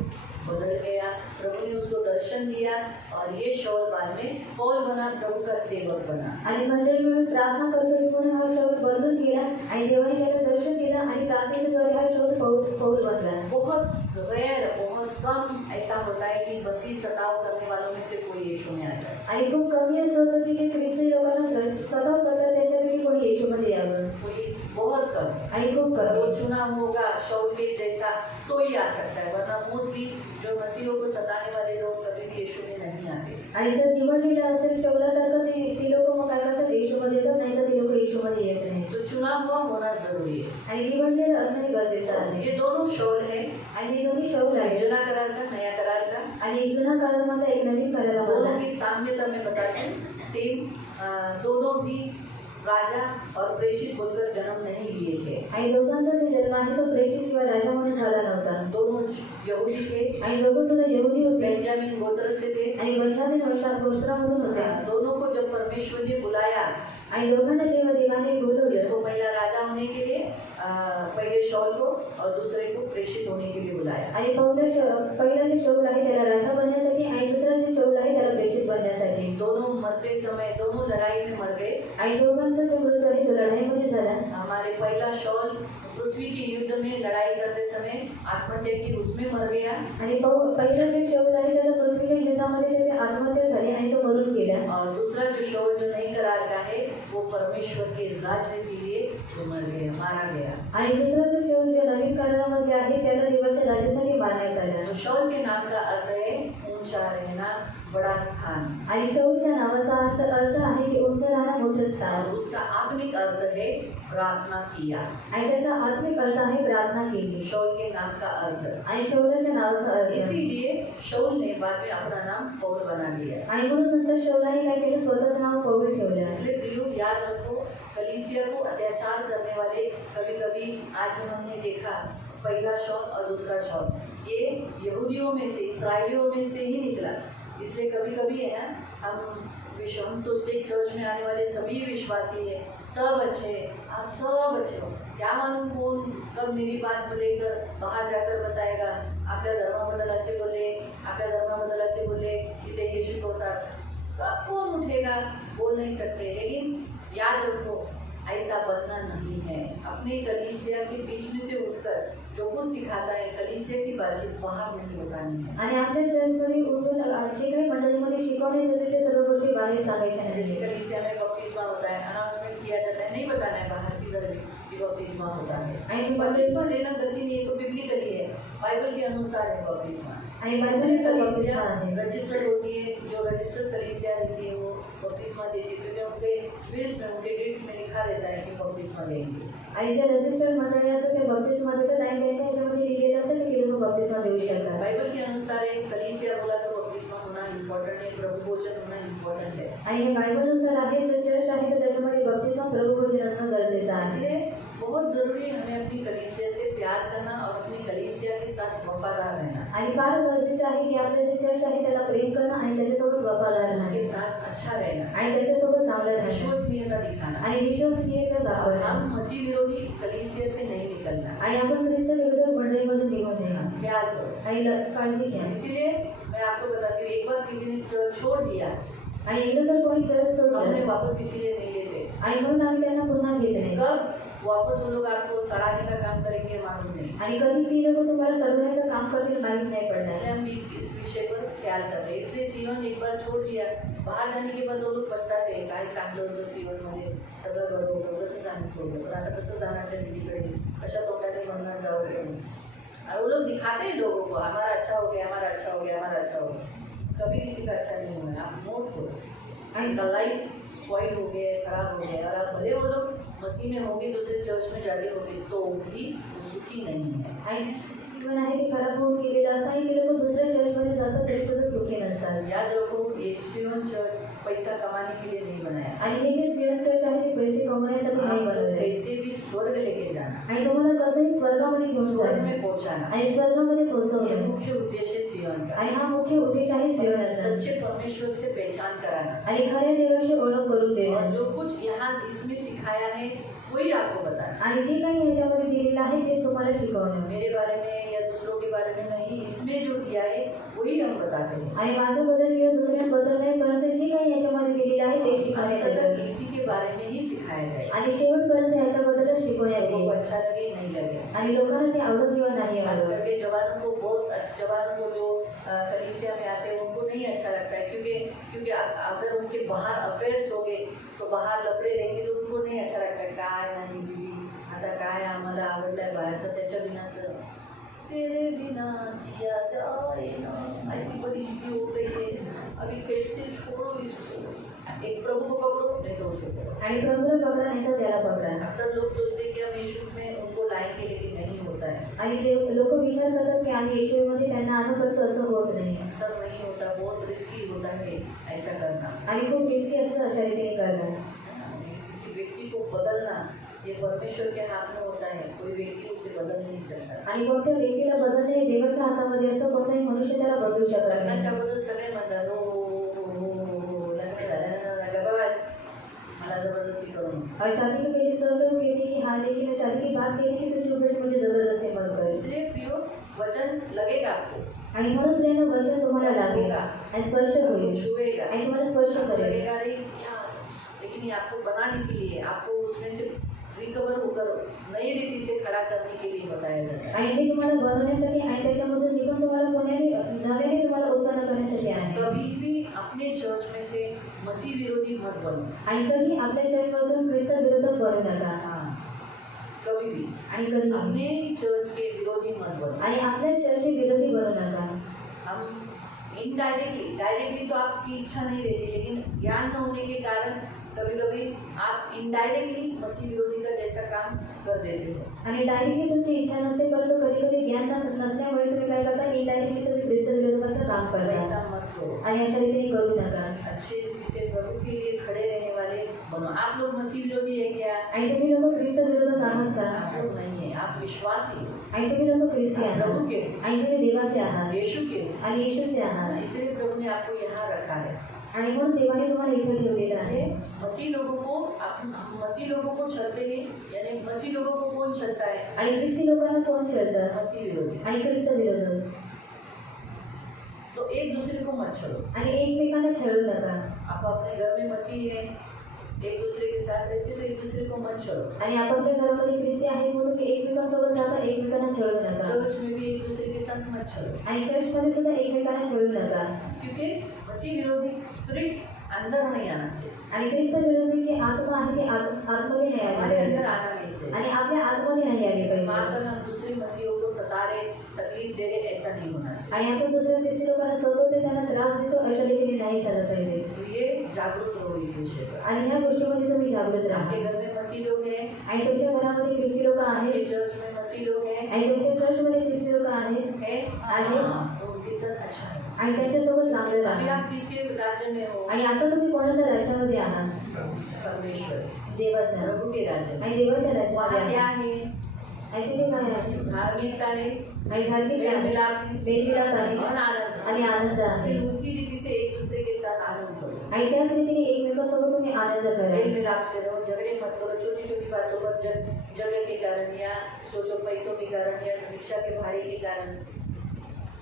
बदल गया। प्रभु ने उसको दर्शन दिया और ये शौल बाद में पौल बना, प्रभु का सेवक बना। आणि मंडळी मिळून प्रार्थना करत होती म्हणून हा शौल बदलून गेला आणि देवाने त्याला दर्शन दिलं आणि प्रार्थनेच्याद्वारे हा शौल पौल बनला. बहुत रेयर, बहुत कम ऐसा होता है कि मसीह सताव करने वालों में से कोई यीशु में आ जाए। आणि खूप कमी असं होतं की जे ख्रिस्ती लोकांना सताव करतात त्याच्यापैकी कोणी येशूमध्ये यावं. कोई बहुत कम। आणि खूप अगर वो कमी. चुना होगा शौल के जैसा तो ही आ सकता है, वरना मोस्टली जो मसीहों को सताने वाले लोग कभी भी यीशु में नहीं आते। आणि जर निवडलेलं असेल शौलासारखं ती लोक मग काय करतात, येशूमध्ये येतात, नाही तर ती लोक येशूमध्ये येत नाही. तो चुना हुआ होना जरूरी है। आणि निवडलेलं असणे गरजेचं आहे. ये दोनों शौल है, आणि हे दोन्ही शौल एक आहे जुना करार का, नया करार का। आणि एक जुना काळामधला एक नवीन करारामधला. दोनों की साम्यता में बताते हैं सेम। दोनों भी राजा और प्रेषित बोलकर जन्म नहीं लिए थे। आणि लोकांचा जो जन्म आहे तो प्रेषित किंवा राजा म्हणून झाला नव्हता. दोनों यहूदी थे, आणि लोक सुद्धा यहुदी होते बेंजामिन गोत्र से थे। आणि वंशातील गोत्रामधून होते. दोनों को जब परमेश्वर ने बुलाया, आणि लोकांना जेव्हा देवाने बोलवलं, इसको पहला राजा होने के लिए पहले शौल को और दूसरे को प्रेषित होने के लिए बुलाया। आणि पहिला जो शौल आहे त्याला राजा बनण्यासाठी आणि दुसरा जो शौल आहे त्याला प्रेषित बनण्यासाठी. दोनों मरते समय दोनों लड़ाई में मर गए। आणि दोघांचा जो मृत्यू आहे तो लढाईमध्ये झाला. हमारे पहला शौल पृथ्वी के युद्ध में लड़ाई करते समय आत्महत्या की, उसमें मर गया। आणि पहिला जो शौल आहे त्याला पृथ्वीच्या युद्धामध्ये त्याची आत्महत्या झाली आणि तो मरून गेला. और दूसरा जो शौल जो नई करार का है वो परमेश्वर के राज्य के लिए वो मर गया, मारा गया। आणि दुसरा जो शौल जो नवीन काळामध्ये आहे त्याला देवाच्या राज्यासाठी मारण्यात आला. तो शौल के नाम का अर्थ है ऊंचा रहना, बड़ा स्थान। आणि शौलच्या नावाचा अर्थ आहे की उंच राहणं, मोठं स्थान. और उसका आत्मिक अर्थ है प्रार्थना किया। आणि त्याचा आत्मिक अर्थ आहे प्रार्थना केली. शौल के नाम का अर्थ, आणि शौलाच्या नावाचा अर्थ. इसीलिए शौल ने बाद में अपना नाम पौल बना लिया। आणि म्हणून नंतर शौलाने काय केलं, स्वतःचं नाव पौल ठेवलं. इसलिए प्रियो याद रखो, कलीसिया को अत्याचार करने वाले कभी कभी आज जो हमने देखा पहला शौल और दूसरा शौल, ये यहूदियों में से, इसराइलियों में से ही निकला। इसलिए कभी कभी है ना हम सोचते हैं चर्च में आने वाले सभी विश्वासी हैं, सब अच्छे हैं, आप सब अच्छे हो। क्या मालूम कौन कब मेरी बात लेकर बाहर जाकर बताएगा, आपल्या धर्माबद्दल असे बोलले, आपल्या धर्माबद्दल असे बोलले, इथे हे शिकवतात, कब कौन उठेगा बोल नहीं सकते। लेकिन याद रखो ऐसा बनना नहीं है। अपने कलीसिया के बीच में से उठकर जो कुछ सिखाता है कलीसिया की बातचीत बाहर नहीं बतानी है। आणि आपल्या चर्चमध्ये उठून जे काही मंडळीमध्ये शिकवण्यात येते ते सर्व गोष्टी बाहेर सांगायच्या जैसे नाही. कलीसिया में बपतिस्मा होता है, अनाउंसमेंट किया जाता है, नहीं बताना है बाहर किधर भी कि बपतिस्मा होता है। आणि बपतिस्मा लेना गलती नहीं है, तो बिब्लिकली है, बाइबल के अनुसार है बपतिस्मा। आणि बायबलचा बपतिस्मा कलीसिया आहे. रजिस्टर्ड होती है, जो रजिस्टर्ड कलीसिया रहती है वो बपतिस्मा देती है, क्योंकि उनके विल्स में, उनके डेट्स में लिखा रहता है कि बपतिस्मा लेंगे। आणि जे रजिस्टर्ड मंडळी असतात ते बपतिस्मा देतात आणि त्यांच्या ह्याच्यामध्ये लिहिलेलं असतं की लोक बपतिस्मा देऊ शकतात. बाइबल के अनुसार एक कलीसिया बोला तो बपतिस्मा होना इम्पोर्टेंट है, प्रभु भोजन होना इम्पोर्टेंट है। आणि हे बायबलनुसार आहे, जे चर्च आहे तर त्याच्यामध्ये बपतिस्मा प्रभुभोजन असणं गरजेचं आहे. इसलिए बहुत जरूरी है हमें अपनी कलीसिया से प्यार करना और अपनी कलीसिया के साथ वफादार रहना, आणि फार गरजेचं आहे की आपलं जे चर्च आहे त्याला प्रेम करणं आणि त्याच्यासोबत वफादार उसके राहणं साथ अच्छा रहना, आणि त्याच्यासोबत चांगलं राहणं विश्वसनीयता दिखाना। आणि विश्वासनीयता और दाखवणं. हम मसीह विरोधी कलीसिया से नहीं निकलना, आणि आपण ख्रिस्त विरोधी मंडळीमधून निघून नये ख्याल करो। आणि काळजी घ्या. इसीलिए मैं आपको बताती हूँ, एक बार किसी ने चर्च छोड़ दिया, आणि एकदा जर कोणी चर्च तो हमने सोडलं वापस इसीलिए नहीं लेते। आणि म्हणून आम्ही त्यांना पुन्हा घेत नाही. कब वापस वो लोग आपको सड़ाने का काम करेंगे मालूम नहीं। आणि कधी ती लोक तुम्हाला सर्वण्याचं काम करतील माहीत नाही पडणार. इसलिए हम भी इस विषय पर ख्याल कर रहे हैं। इसलिए सीवन एक बार छोड़ दिया, बाहर जाने के बाद वो लोग पछताते हैं, काय चांगलं होतं सीवनमध्ये, सगळं बरं होतं, कसं जाणं सोडलं, पण आता कसं जाणार त्या दिदीकडे, कशा तोंडाने म्हणणार जाऊ करून। और वो लोग दिखाते हैं लोगों को, हमारा अच्छा हो गया, हमारा अच्छा हो गया, हमारा अच्छा हो गया। कभी किसी का अच्छा नहीं होना, आप नोट करो। उनका लाइफ स्पॉइल हो गया, खराब हो गया। और आप भले वो लोग मसीह में होंगे, दूसरे चर्च में जाते होंगे, तो भी वो सुखी नहीं है। आणि जीवन आहे ते खराब होऊन गेलेलं असतं आणि ते लोक दुसऱ्या चर्चमध्ये जातात तरी सुद्धा सुखी नसतात. याद रखो, ये ये सियोन चर्च पैसा कमाने के लिए नहीं बनाया, आणि हे जे सियोन चर्च आहे ते पैसे कमवण्यासाठी नाही आपको बनवले कैसे भी स्वर्ग लेके जाना, आणि तुम्हाला कसंही स्वर्गामध्ये घेऊन स्वर्ग जाणं में पहुंचाना, आणि स्वर्गामध्ये ये पोहोचवणं मुख्य उद्देश्य है सियोन का। आणि हा मुख्य उद्देश आहे सियोनाचा सच्चे परमेश्वर से पहचान कराना, आणि खऱ्या देवाची ओळख करून और देणं जो कुछ यहाँ इसमें सिखाया है वही आपको बताना। आणि जे काही याच्यामध्ये दिलेलं आहे तेच तुम्हाला शिकवणं मेरे बारे में या दूसरों के बारे में नहीं, इसमें जो दिया है वही हम बताते हैं। आणि माझ्याबद्दल किंवा दुसऱ्यांबद्दल नाही, परंतु जे काही याच्यामध्ये दिलेलं आहे ते शिकवण्यात अंत तक येतं इसी के बारे में ही सिखाया जाए, आणि शेवटपर्यंत याच्याबद्दलच शिकवण्यात लोगों को येईल अच्छा लगे नहीं लगे। आणि लोकांना ते आवडत किंवा नाही खास आवडत करके जवानों को जो कलीसिया में आते हैं उनको नहीं अच्छा लगता है, क्योंकि अगर उनके बाहर अफेयर्स हो गए तो बाहर लफड़े रहेंगे तो उनको नाही अच्छा लगता है। काय नाही दिदी, आता काय आम्हाला आवडलंय बाहेरचं, त्याच्या बिना तर तेरे बिना जिया जाए ना, ऐसी परिस्थिति हो गई है, अभी कैसे छोड़ो इसको, एक प्रभु को पकड़ो नहीं तो उसको पकड़ो। आणि प्रभूला पकडा नाही तर त्याला पकडा अक्सर लोग सोचते हैं कि हम यीशु में उनको लाएंगे, लेकिन नहीं होता है, आणि लोक विचार करतात की आम्ही येशूमध्ये त्यांना आणू करतो, असं होत नाही अक्सर नहीं होता, बहुत रिस्की होता है ऐसा करना। आणि खूप रिस्की असतं अशा रीतीने करणं किसी व्यक्ति को बदलना ये परमेश्वर के हाथ में होता है, कोई व्यक्ति उसे बदल नहीं सकता। आणि कोणत्या व्यक्तीला बदलणे हे देवाच्या हातामध्ये असतं, कोणताही मनुष्य त्याला बदलू शकत लग्नाच्या नाही बद्दल सगळे म्हणतात हो लग्न झाल्यानंतर बाबा मला जबरदस्ती करून, और शादी के पहले सब लोग कहते हैं कि हाँ, लेकिन शादी की बात कहते हैं कि तू जो मुझे जबरदस्ती मत कर इसलिए प्रियो वचन लगेगा आपको, आणि म्हणून प्रियानं वचन तुम्हाला लागेल आणि स्पर्श आपको होईल छुएगा, आणि तुम्हाला स्पर्श आपको करेल लगेगा अरे यार, लेकिन ये आपको बनाने के लिए, आपको उसमें से रिकवर होकर नई रीति से खड़ा करने के लिए बताया जाता है। आणि ते तुम्हाला बनवण्यासाठी आणि त्याच्यामधून निघून तुम्हाला नव्याने तुम्हाला उत्पन्न करण्यासाठी आहे कभी भी अपने चर्च में से मसीह विरोधी मत बनो, आणि कधी आपल्या चर्चमधून ख्रिस्त विरोधात करू नका हाँ कभी भी आणि कधी अपने ही चर्च के विरोधी मत बनो। आणि आपल्या चर्चचे विरोधी बनू नका हम डायरेक्टली तो आपकी इच्छा नहीं रहती, लेकिन ज्ञान न होने के कारण कभी कभी आप इनडायरेक्टली मसीह विरोधी का जैसा काम कर देते हो। आणि डायरेक्टली तुमची इच्छा नसते, परंतु कधी कधी ज्ञान नसल्यामुळे तुम्ही काय करता, इनडायरेक्टली तुम्ही ख्रिस्त विरोधाचं काम करता ऐसा मत करो, आणि अशा रीतीने करू नका अच्छे रीति से प्रभु के लिए खड़े रहने वाले बनो। आप लोग मसीह विरोधी है क्या? आणि तुम्ही लोक ख्रिस्त विरोधात आहात का आप लोग नहीं है, आप विश्वासी हो, आणि तुम्ही लोक ख्रिस्ती आहात प्रभु के आणि तुम्ही देवाचे आहात यीशु के हो, आणि येशूचे आहात इसलिए प्रभु ने आपको यहाँ रखा है। आणि म्हणून देवाने तुम्हाला इथे ठेवलेलं आहे इसलिए मसीह लोगों को चलते हैं, यानी मसीह लोगों को कौन चलता है? आणि ख्रिस्ती लोकांना कोण छळतात मसीह विरोधी। आणि ख्रिस्त विरोध तो एक दूसरे को मत छलो, आणि एकमेकांना छळू नका आप अपने घर में मसीह है, एक दूसरे के साथ रहते तो एक दूसरे को मत छलो। आणि आपण त्या घरामध्ये ख्रिस्ती आहेत म्हणून की एकमेकांसोबत राहता एकमेकांना छळू नका चर्च में भी एक दूसरे के साथ मत छलो, आणि चर्चमध्ये सुद्धा एकमेकांना छळू नका क्योंकि मसीह विरोधी स्पिरिट अंदर नहीं आना चाहिए, आणि ख्रिस्त विरोधी जी आत्मा आहे ती आतमध्ये नाही आली हमारे अंदर पाहिजे आना नहीं चाहिए। आणि आपल्या आतमध्ये नाही आली पाहिजे मारकर हम दूसरे मसीहों को सता रहे, तकलीफ दे रहे, ऐसा नहीं होना चाहिए। आणि आपण दुसऱ्या ख्रिस्ती लोकांना सतवते त्यांना त्रास देतो अशा रीतीने नाही चालत पाहिजे तो ये जागरूक रहो इस विषय पर। आणि ह्या गोष्टीमध्ये तुम्ही जागृत राहा आपके घर में मसीह लोग हैं, आणि तुमच्या घरामध्ये ख्रिस्ती लोक आपके आहेत चर्च में मसीह लोग हैं, आणि तुमच्या चर्चमध्ये ख्रिस्ती लोक आहेत हैं? हाँ, तो उनके साथ अच्छा है। आणि त्यांच्यासोबत चांगलं अभी राहा आप किसके राज्य में हो? आणि आता तुम्ही कोणाच्या राज्यामध्ये आहात परमेश्वर, देवाच्या प्रभु के राज्य में। आणि देवाच्या राज्यामध्ये वहाँ क्या आहात है? आणि तिथे काय आहे धार्मिकता है, आणि धार्मिक मेल आहे मिलाप मेलमिलाप आहे और आनंद। आणि आनंद आहे फिर उसी रीति से एक दूसरे के साथ आनंद करो, आणि त्याच रीतीने एकमेकांसोबत तुम्ही आनंद मेल करा मिलाप से रहो, झगड़े मत करो छोटी छोटी बातों पर, जगह के कारण या सोचो पैसों के कारण या शिक्षा के भाड़े के कारण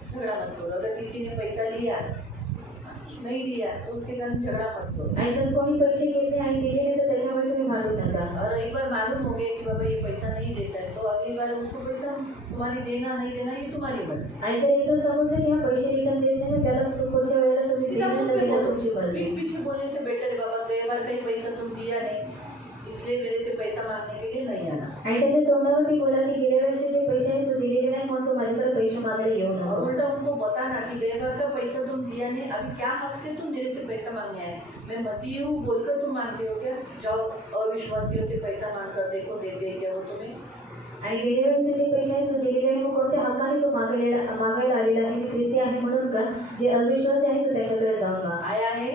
झगड़ा मत करो। अगर किसी ने पैसा लिया नहीं दिया तो उसके कारण झगड़ा मत करो। आणि जर कोणी पैसे घेतले आणि दिले नाही तर त्याच्यामुळे तुम्ही भांडू नका और एक बार मालूम हो गया कि बाबा ये पैसा नहीं देता है, तो अगली बार उसको पैसा तुम्हारी देना नहीं देना ये तुम्हारी मर्जी। आणि जर एकदा समजलं की हा पैसे रिटर्न देत नाही त्याला पुढच्या वेळेला तुम्ही सीधा देणं मुंह न पे देणं बोलो, तुमची मर्जी पीठ पीछे बोलने से बेटर है बाबा गए बार कहीं पैसा तुम दिया नहीं, इसलिए मेरे से पैसा मांगने के लिए नहीं आना। आणि त्याच्या तोंडावरती बोला की गेल्या वेळेचे जे पैसे आहेत तो दिलेले नाही म्हणून तो माझ्याकडे पैसे मागायला येऊ और नको उल्टा उनको बताना कि गए बार का पैसा तुम दिया नहीं, अभी क्या हक से तुम मेरे से पैसा मांगने आए? मैं मसीह हूँ बोलकर तुम मांगते हो क्या? जाओ अविश्वासियों से पैसा मांग कर देखो देते क्या हो तुम्हें। आणि गेल्या वेळेचे जे पैसे आहेत तो दिलेले नाही मग कोणत्या हक्काने तो मागायला आलेला आहे मी ख्रिस्ती आहे म्हणून का जे अविश्वासी आहे तो त्याच्याकडे जाऊ नका आया है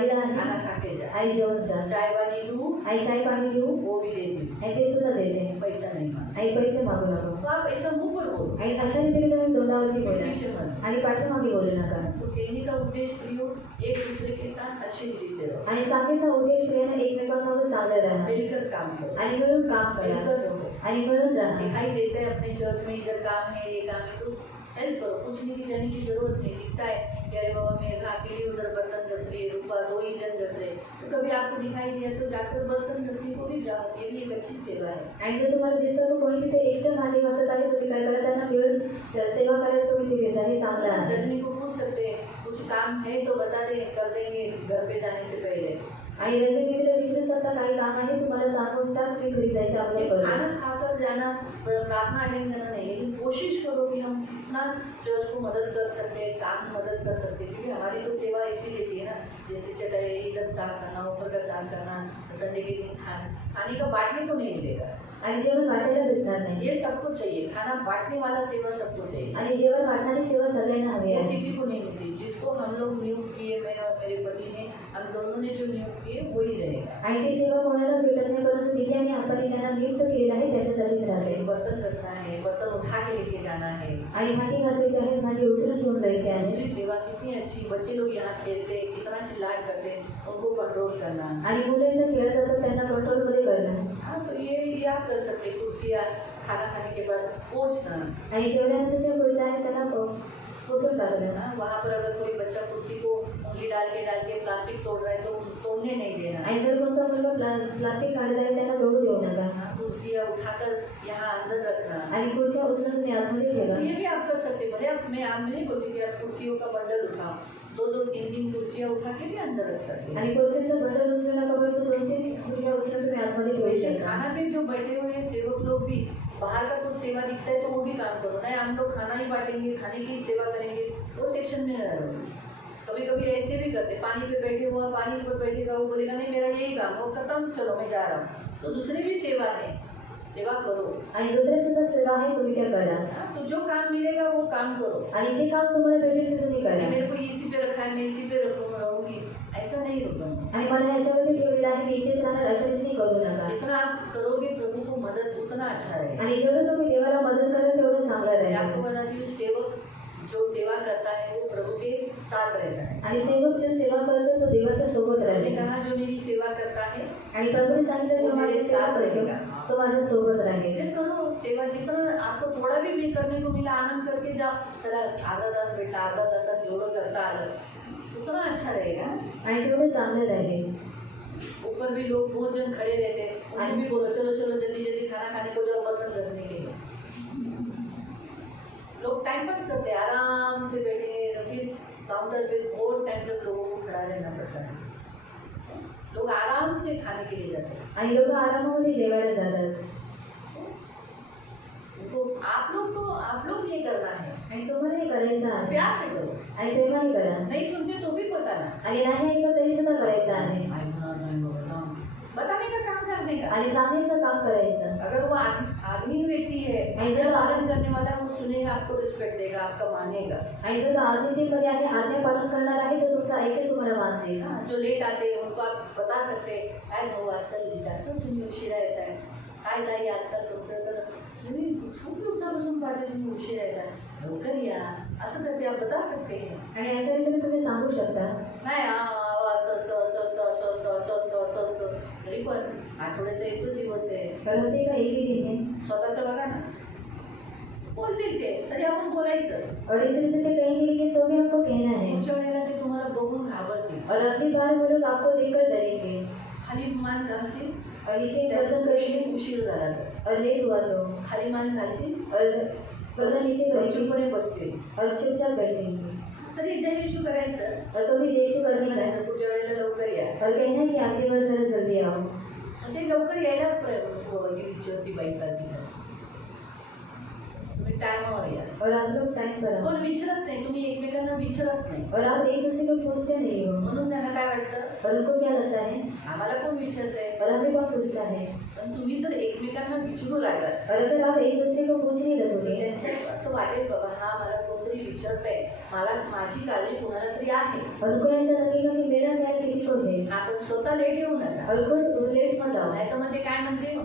बाईला आहे खाना खा के जा, आई जेवण जा, चाय पानी दूँ आई चाय पाणी देऊ, वो भी देती, आई ते सुद्धा देते, पैसा नहीं मांग, आई पैसे मागू नको, तो आप ऐसा मुंह पर बोलो, आई अशा रीतीने तुम्ही तोंडावरती बोला पीछे मत। आणि पाठीमागे बोलू नका. तो कहने का उद्देश्य प्रियो एक दूसरे के साथ अच्छी रीति से रहो, आणि सांगण्याचा उद्देश प्रियाने एकमेकांसोबत चांगलं राहा मिलकर काम करो, आणि मिळून काम करा मिलकर रहो। आणि मिळून राहा. दिखाई देता है अपने चर्च में इधर काम है ये काम है तो हेल्प करो, कुछ नहीं जाने की जरूरत नहीं, दिखता है कि अरे बाबा मैं अकेली उधर बर्तन घस रही है, रूपा 2 ही जन घस रहे, तो कभी आपको दिखाई दिया तो जाकर बर्तन घसने को भी जाओ, ये भी एक अच्छी सेवा है। आणि जर तुम्हाला दिसतं की कोणी तिथे एकटं भांडी घासत आहे तुम्ही काय करा त्यांना मिळून सेवा करायला तुम्ही तिथे जा, हे चांगलं आहे. रजनी को पूछ सकते हैं कुछ काम है तो बता दे, कर देंगे घर पे जाने से पहले। आणि रजनीला विचारू शकता काही काम आहे तुम्हाला सांगून त्या तुम्ही घरी जायचं आपलं करू. खाना खाकर जाना प्रार्थना अटेंड करना नहीं, लेकिन कोशिश करो कि हम जितना चर्च को मदद कर सकते हैं, काम में मदद कर सकते हैं, क्योंकि हमारी तो सेवा ऐसी रहती है ना, जैसे चटाई इधर साफ करना, ऊपर का साफ करना, संडे के दिन खाने का बांटने को नहीं मिलेगा, आणि जेवण वाटायला भेटणार नाही ये सबको चाहिए, खाना बांटने वाला सेवा सबको चाहिए, आणि जेवण वाटणारी सेवा सगळ्यांना हवी वो आहे. किसी को नहीं मिलती। जिसको हम लोग नियुक्त किए, मैं और मेरे पति ने, हम दोनों ने जो नियुक्त किए वही रहेगा। आणि ती सेवा कोणाला भेटत नाही, परंतु दिली आणि आपण ज्यांना नियुक्त केलेलं आहे त्याच्यासाठीच राहते. बर्तन घसना है, बर्तन उठा के लेके जाना है, आणि भांडी घासायची आहे, भांडी उचलून घेऊन जायची आहे. दूसरी सेवा कितनी अच्छी, बच्चे लोग यहाँ खेलते हैं, कितना चिल्लाट करते हैं, उनको कंट्रोल करना। आणि मुलं इथं खेळत असतात त्यांना कंट्रोलमध्ये करणं. हाँ, तो ये आप कर सकते, कुर्सियाँ खाना खाने के बाद पोंछना। आणि जेवणानंतर ज्या खुर्च्या आहेत त्यांना पुसून टाकणं. हाँ, वहाँ पर अगर कोई बच्चा कुर्सी को उंगली डाल के प्लास्टिक तोड़ रहा है तो तोड़ने नहीं देना। आणि जर कोणता मुलगा प्लास्टिक काढत आहे त्यांना तोडू देऊ नका. हाँ, कुर्सियाँ उठाकर यहाँ अंदर रखना। आणि खुर्च्या उचलून तुम्ही आतमध्ये ठेवा. ये भी आप कर सकते, भले मैं नहीं बोलती कि आप कुर्सियों का बंडल उठाओ, 2-2, 3-3 कुर्सियाँ उठा के भी अंदर रख सकते हैं। आणि खुर्चीचं बंडल उचलू नका, परंतु 2-3 खुर्च्या उचलून तुम्ही आतमध्ये ठेवू वैसे शकता. खाना पे जो बैठे हुए हैं सेवक लोग भी, बाहर का कुछ सेवा दिखता है तो वो भी काम करो, नहीं हम लोग खाना ही बांटेंगे, खाने की ही सेवा करेंगे, वो सेक्शन में रहो। कभी कभी ऐसे भी करते, पानी पे बैठे हुआ, पानी पर बैठेगा, वो बोलेगा नहीं मेरा यही काम, वो खत्म, चलो मैं जा रहा हूँ, तो दूसरी भी सेवा है, सेवा करो। आणि दुसरे सुद्धा सेवा आहे तुम्ही त्या करा. हाँ, तो जो काम मिलेगा वो काम करो। आणि जे काम तुम्हाला भेटेल ते तुम्ही नहीं, करा. मेरे को इसी पे रखा है, मैं इसी पे रहूंगी, ऐसा नहीं रुकूंगा। आणि मला ह्याच्यावरती ठेवलेलं आहे मी इथेच राहणार अशा रीतीने करू नका. जितना आप करोगे प्रभु को मदद उतना अच्छा रहेगा। आणि जेवढं तुम्ही देवाला मदत कराल तेवढं चांगलं मैं राहील. आपको बताती हूँ, सेवक जो सेवा करता है वो प्रभु के साथ रहता है। आणि सेवक जो सेवा करतो तो देवाच्या सोबत मैंने राहील. कहा जो मेरी सेवा करता है आणि प्रभूने सांगितलं जो माझी सेवा करतो तो माझ्या सोबत राहील. इसलिए करो सेवा, जितना आपको थोड़ा भी करने को मिला आनंद करके जाओ, चला आधा तास भेटला, अर्धा तासात जेवढं करता आलं उतना अच्छा रहेगा। आणि तेवढं चांगलं राहील. ऊपर भी लोग बहुत जन खड़े रहते हैं, उनको भी बोलो चलो चलो जल्दी जल्दी खाना खाने को जाओ, बर्तन घसने के लिए। लोग टाइम पास करते हैं, आराम से बैठे, फिर काउंटर पे बहुत टाइम तक लोगों को खड़ा रहना पड़ता है। लोग आराम से खाने के लिए जाते हैं। आणि लोक आरामामध्ये जेवायला जातात. तो आप लोग ये करना है, आणि तुम्हाला हे करायचं आहे. प्यार से करो, आणि प्रेमाने करा. नहीं सुनते तो भी बताना, आणि नाही ऐकलं तरी सुद्धा करायचं आहे. बताने का काम करने का। आणि सांगण्याचं काम करायचं. अगर वो आदमी व्यक्ति है, ऐसा पालन करने वाला, वो सुनेगा, आपको रिस्पेक्ट देगा, आपका मानेगा। आणि जर आधुनिकमध्ये आहे आज्ञा पालन करणार आहे तर तुमचं ऐकेल तुम्हाला मान देईल. हाँ, जो लेट आते हैं उनको आप बता सकते हैं, काय भाऊ आजकाल जास्त तुम्ही उशिरा येत आहे, काय ताई आजकाल तुमचं तर तुम्ही खूप दिवसापासून पाहिजे तुम्ही उशिरा येत आहे, लवकर या, असं करते आप बता सकते हैं। आणि अशा रीतीने तुम्ही सांगू शकता. नाही असं असतं असं असतं असं असतं असं असतं असं असतं, तरी पण आठवड्याचा एकच दिवस आहे, कारण ते का एक ही दिन है. स्वतःचं बघा ना, बोलतील ते तरी आपण बोलायचं। और इस रीति से कहेंगे लेकिन तो भी हमको कहना है. पुढच्या वेळेला ते तुम्हाला बघून घाबरतील, और अगली बार वो लोग आपको देखकर डरेंगे. खाली मान घालतील, और नीचे गर्दन करेंगे. उशीर झाला तर और लेट हुआ तो खाली मान घालतील, और गर्दन नीचे करेंगे चुपणे बसतील, और चुपचाप बैठेंगे. तरी जय येशू करायचं, और तो भी जयशु करने का म्हणायचं पुढच्या वेळेला लवकर या। और कहना है कि आखिरी बार जरा जल्दी आओ. ते लवकर यायला इच्छा होती बाईसारखी। तुम्ही तुम्ही टायमावर या. और आप लोग टाइम पर आओ कोण विचारत नाही, तुम्ही एकमेकांना विचारत नाही. और आप एक दूसरे को पूछते नहीं हो म्हणून त्यांना काय वाटतं, और उनको क्या लगता है आम्हाला कोण विचारतंय. और हमें कौन पूछता है. पण तुम्ही जर एकमेकांना विचारू लागलात और अगर आप एक दूसरे को पूछने लगोगे त्यांच्या असं वाटेल बाबा हा मला कोणतरी विचारतंय, मला माझी काळजी कोणाला तरी आहे. और उनको ऐसा लगेगा कि मेरा ख्याल किसी को है आपण स्वतः लेट येऊ नका. और खुद लेट मत आओ. नाही तर मग ते काय म्हणते,